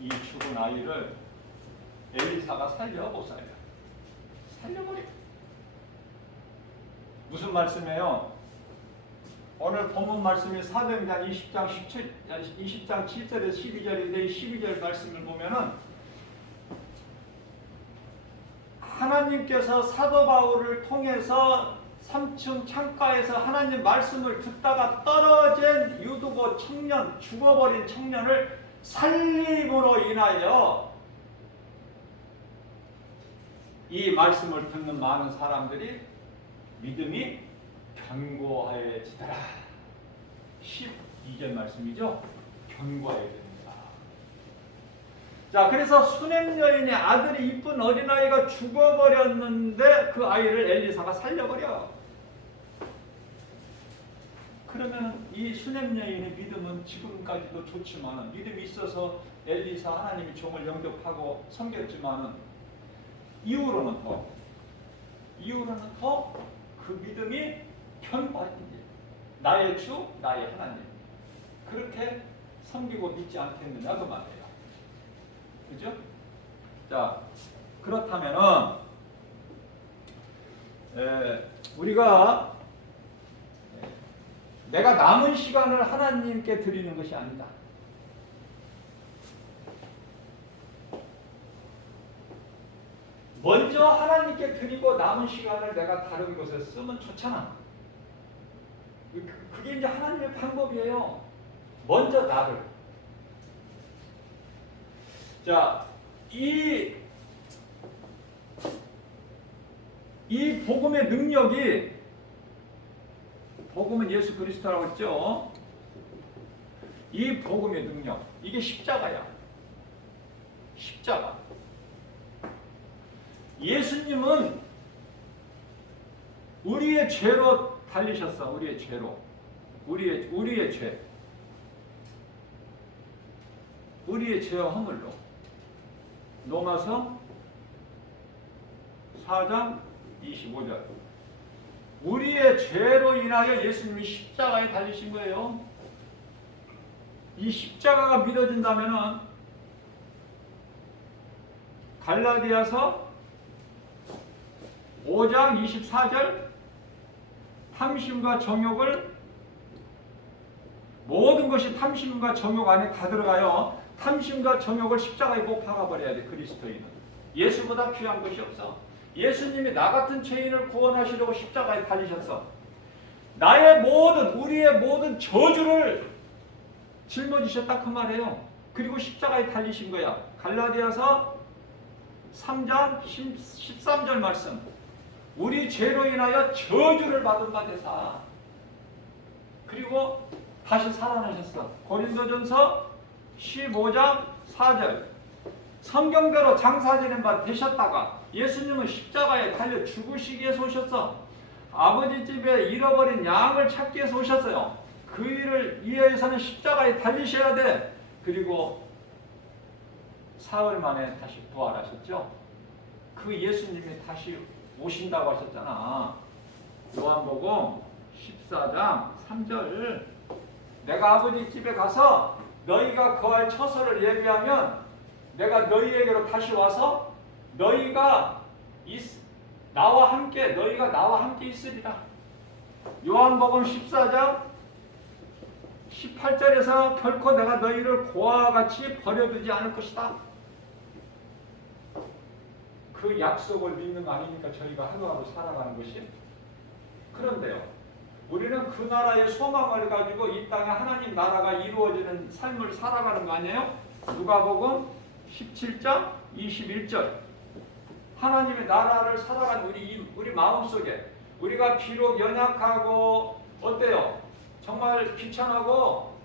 이 죽은 아이를 엘리사가 살려 못 살려. 살려버려. 무슨 말씀이에요? 오늘 본문 말씀이 사도행전 20장 7절에서 12절인데 이 12절 말씀을 보면은 하나님께서 사도 바울을 통해서 3층 창가에서 하나님 말씀을 듣다가 떨어진 유두고 청년, 죽어버린 청년을 살림으로 인하여 이 말씀을 듣는 많은 사람들이 믿음이 견고해지더라. 12절 말씀이죠. 견고해집니다. 자, 그래서 수냄 여인의 아들이 이쁜 어린아이가 죽어버렸는데 그 아이를 엘리사가 살려버려. 그러면 이 수냄 여인의 믿음은 지금까지도 좋지만 믿음이 있어서 엘리사 하나님이 종을 영접하고 섬겼지만은 이후로는 더 그 믿음이 견고해진다. 나의 주, 나의 하나님. 그렇게 섬기고 믿지 않겠느냐 그 말이에요. 그죠? 자, 그렇다면은 우리가 내가 남은 시간을 하나님께 드리는 것이 아니다. 먼저 하나님께 드리고 남은 시간을 내가 다른 곳에 쓰면 좋잖아. 그게 이제 하나님의 방법이에요. 먼저 나를. 자, 이 복음의 능력이, 복음은 예수 그리스도라고 했죠. 이 복음의 능력, 이게 십자가야. 십자가. 예수님은 우리의 죄로 달리셨어. 우리의 죄로. 우리의 죄. 우리의 죄와 허물로. 로마서 4장 25절. 우리의 죄로 인하여 예수님이 십자가에 달리신 거예요. 이 십자가가 믿어진다면은 갈라디아서 5장 24절 탐심과 정욕을 모든 것이 탐심과 정욕 안에 다 들어가요. 탐심과 정욕을 십자가에 못 박아버려야 돼. 그리스도인은 예수보다 귀한 것이 없어. 예수님이 나 같은 죄인을 구원하시려고 십자가에 달리셨어. 나의 모든, 우리의 모든 저주를 짊어지셨다 그 말이에요. 그리고 십자가에 달리신 거야. 갈라디아서 3장 13절 말씀. 우리 죄로 인하여 저주를 받은 바 되사. 그리고 다시 살아나셨어. 고린도전서 15장 4절. 성경대로 장사되는 바 되셨다가 예수님은 십자가에 달려 죽으시기 위해서 오셨어. 아버지 집에 잃어버린 양을 찾기 위해서 오셨어요. 그 일을 위해서는 십자가에 달리셔야 돼. 그리고 사흘 만에 다시 부활하셨죠. 그 예수님이 다시 오신다고 하셨잖아. 요한복음 14장 3절. 내가 아버지 집에 가서 너희가 거할 처소를 예비하면 내가 너희에게로 다시 와서 나와 함께 있으리라. 요한복음 14장 18절에서 결코 내가 너희를 고아와 같이 버려두지 않을 것이다. 그 약속을 믿는 거 아닙니까? 저희가 하루하루 살아가는 것이. 그런데요, 우리는 그 나라의 소망을 가지고 이 땅에 하나님 나라가 이루어지는 삶을 살아가는 거 아니에요? 누가복음 17장 21절. 하나님의 나라를 살아가는 우리 마음속에 우리가 비록 연약하고 어때요? 정말 귀찮하고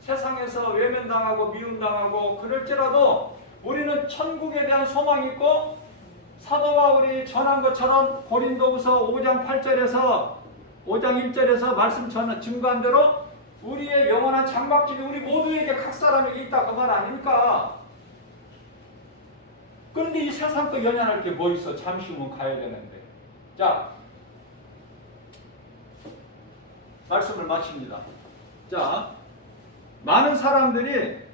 세상에서 외면당하고 미움당하고 그럴지라도 우리는 천국에 대한 소망이 있고, 사도 바울이 전한 것처럼 고린도후서 5장 1절에서 말씀 증거한 대로 우리의 영원한 장막집이 우리 모두에게 각 사람에게 있다, 그 말 아닙니까? 그런데 이 세상 또 연연할 게 뭐 있어? 잠시 후면 가야 되는데. 자, 말씀을 마칩니다. 자, 많은 사람들이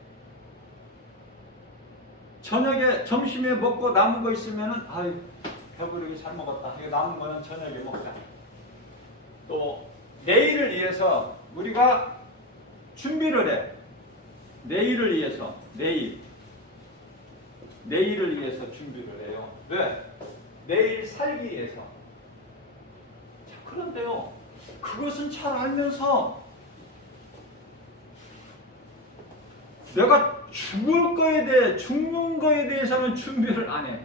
점심에 먹고 남은 거 있으면은, 아유, 배부르게 잘 먹었다. 이거 남은 거는 저녁에 먹자. 또, 내일을 위해서 우리가 준비를 해. 내일을 위해서, 내일을 위해서 준비를 해요. 왜? 내일 살기 위해서. 자, 그런데요, 그것은 잘 알면서 내가 죽는 거에 대해서는 준비를 안 해.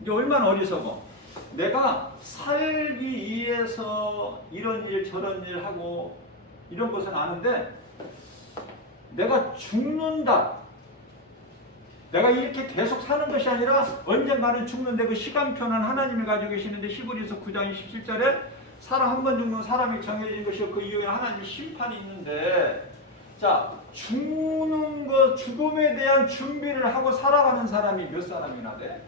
이게 얼마나 어리석어. 내가 살기 위해서 이런 일 저런 일 하고 이런 것은 아는데, 내가 죽는다, 내가 이렇게 계속 사는 것이 아니라 언젠가는 죽는데, 그 시간표는 하나님이 가지고 계시는데, 히브리서 9장 27절에 사람 한 번 죽는 사람이 정해진 것이요 그 이후에 하나님의 심판이 있는데, 자, 죽음에 대한 준비를 하고 살아가는 사람이 몇 사람이나 돼?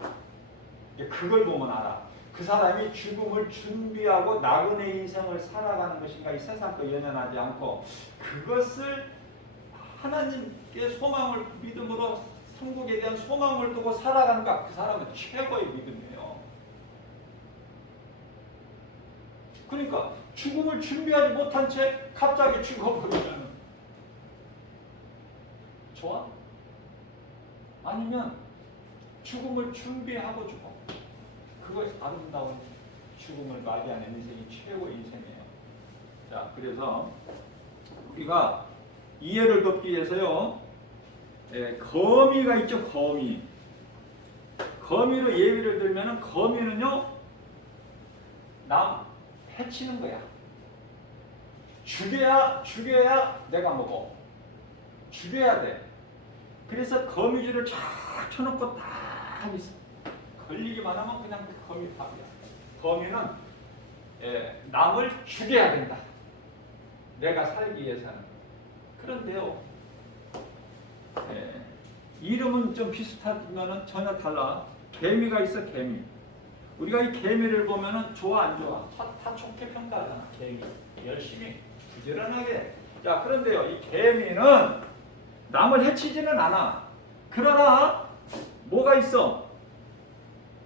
그걸 보면 알아. 그 사람이 죽음을 준비하고 나그네 인생을 살아가는 것인가, 이 세상과 연연하지 않고 그것을 하나님께 소망을 믿음으로 천국에 대한 소망을 두고 살아가는가, 그 사람은 최고의 믿음이에요. 그러니까 죽음을 준비하지 못한 채 갑자기 죽어버리면 좋아? 아니면 죽음을 준비하고 죽어. 그것이 아름다운 죽음을 맞이하는 인생이 최고의 인생이에요. 자, 그래서 우리가 이해를 돕기 위해서요, 거미가 있죠, 거미. 거미로 예비를 들면은, 거미는요, 남 해치는 거야. 죽여야 내가 먹어. 죽여야 돼. 그래서 거미줄을 쫙 쳐놓고 딱 있어. 걸리기만 하면 그냥 그 거미 밥이야. 거미는 남을 죽여야 된다. 내가 살기 위해서는. 그런데요, 이름은 좀 비슷하지만 전혀 달라. 개미가 있어, 개미. 우리가 이 개미를 보면은 좋아, 안 좋아? 다 좋게 평가하잖아. 개미 열심히 부지런하게. 자, 그런데요, 이 개미는 남을 해치지는 않아. 그러나 뭐가 있어?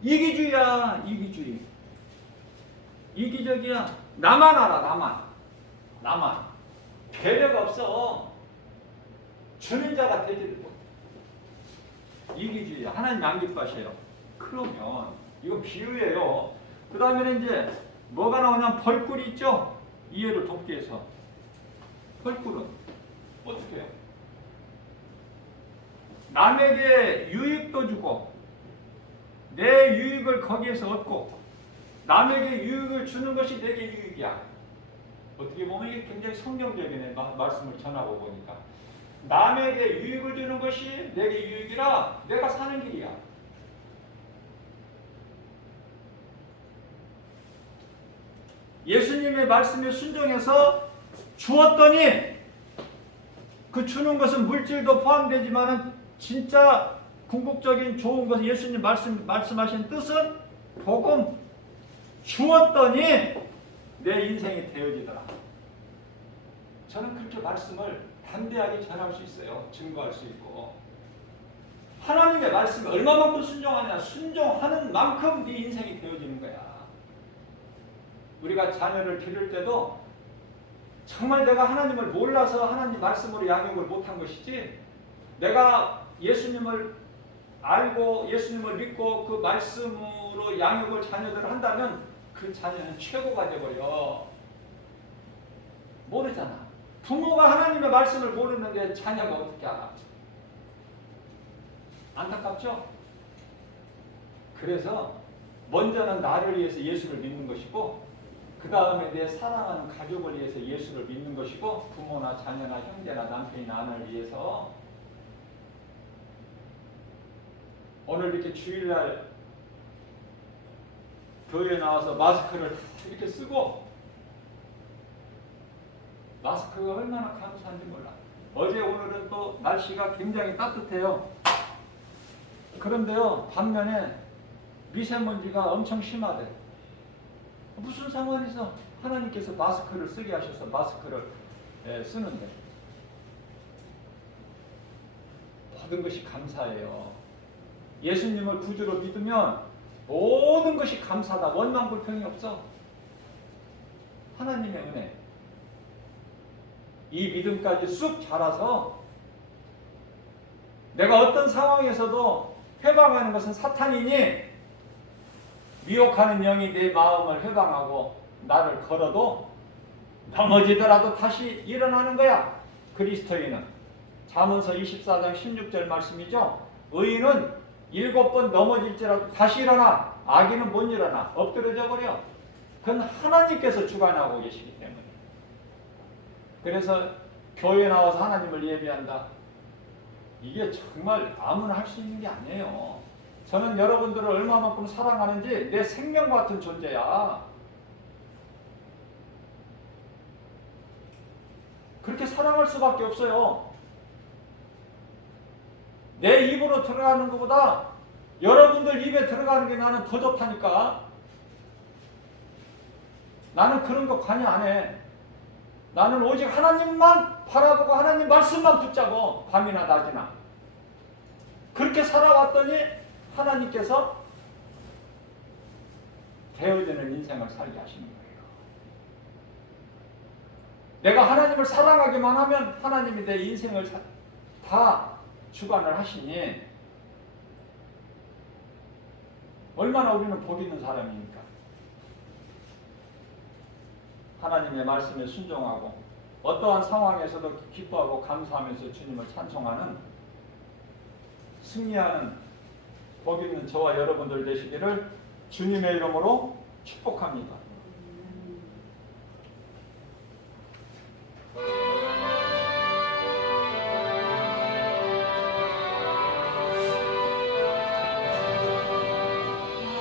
이기주의야. 이기적이야. 나만 알아. 나만. 배려가 없어. 주는 자가 되지를 못해. 이기주의야. 하나님 안 기뻐하셔요. 그러면 이건 비유예요. 그 다음에는 이제 뭐가 나오냐면 벌꿀이 있죠. 이해를 돕기 위해서. 벌꿀은 어떻게 해요? 남에게 유익도 주고 내 유익을 거기에서 얻고, 남에게 유익을 주는 것이 내게 유익이야. 어떻게 보면 이게 굉장히 성경적인 말씀을 전하고 보니까, 남에게 유익을 주는 것이 내게 유익이라 내가 사는 길이야. 예수님의 말씀에 순종해서 주었더니, 그 주는 것은 물질도 포함되지만 진짜 궁극적인 좋은 것은 예수님 말씀하신 뜻은 복음. 주었더니 내 인생이 되어지더라. 저는 그렇게 말씀을 담대하게 전할 수 있어요. 증거할 수 있고. 하나님의 말씀에 얼마만큼 순종하느냐. 순종하는 만큼 네 인생이 되어지는 거야. 우리가 자녀를 기를 때도 정말 내가 하나님을 몰라서 하나님 말씀으로 양육을 못한 것이지, 내가 예수님을 알고 예수님을 믿고 그 말씀으로 양육을 자녀들을 한다면 그 자녀는 최고가 되어버려. 모르잖아. 부모가 하나님의 말씀을 모르는데 자녀가 어떻게 알아? 안타깝죠? 그래서 먼저는 나를 위해서 예수를 믿는 것이고, 그 다음에 내 사랑하는 가족을 위해서 예수를 믿는 것이고, 부모나 자녀나 형제나 남편이나 아내를 위해서. 오늘 이렇게 주일날 교회에 나와서 마스크를 이렇게 쓰고, 마스크가 얼마나 감사한지 몰라. 어제 오늘은 또 날씨가 굉장히 따뜻해요. 그런데요, 반면에 미세먼지가 엄청 심하대. 무슨 상관이서 하나님께서 마스크를 쓰게 하셔서 마스크를 쓰는데, 모든 것이 감사해요. 예수님을 구주로 믿으면 모든 것이 감사다. 원망불평이 없어. 하나님의 은혜. 이 믿음까지 쑥 자라서 내가 어떤 상황에서도 회방하는 것은 사탄이니, 미혹하는 영이 내 마음을 회방하고 나를 걸어도 넘어지더라도 다시 일어나는 거야. 그리스도인은. 잠언서 24장 16절 말씀이죠. 의인은 7번 넘어질지라도 다시 일어나. 악인은 못 일어나. 엎드려져 버려. 그건 하나님께서 주관하고 계시기 때문에. 그래서 교회에 나와서 하나님을 예배한다. 이게 정말 아무나 할 수 있는 게 아니에요. 저는 여러분들을 얼마만큼 사랑하는지 내 생명 같은 존재야. 그렇게 사랑할 수밖에 없어요. 내 입으로 들어가는 것보다 여러분들 입에 들어가는 게 나는 더 좋다니까. 나는 그런 거 관여 안 해. 나는 오직 하나님만 바라보고 하나님 말씀만 붙잡고 밤이나 낮이나 그렇게 살아왔더니 하나님께서 되어지는 인생을 살게 하시는 거예요. 내가 하나님을 사랑하기만 하면 하나님이 내 인생을 다 주관을 하시니 얼마나 우리는 복 있는 사람입니까? 하나님의 말씀에 순종하고 어떠한 상황에서도 기뻐하고 감사하면서 주님을 찬송하는, 승리하는 복 있는 저와 여러분들 되시기를 주님의 이름으로 축복합니다.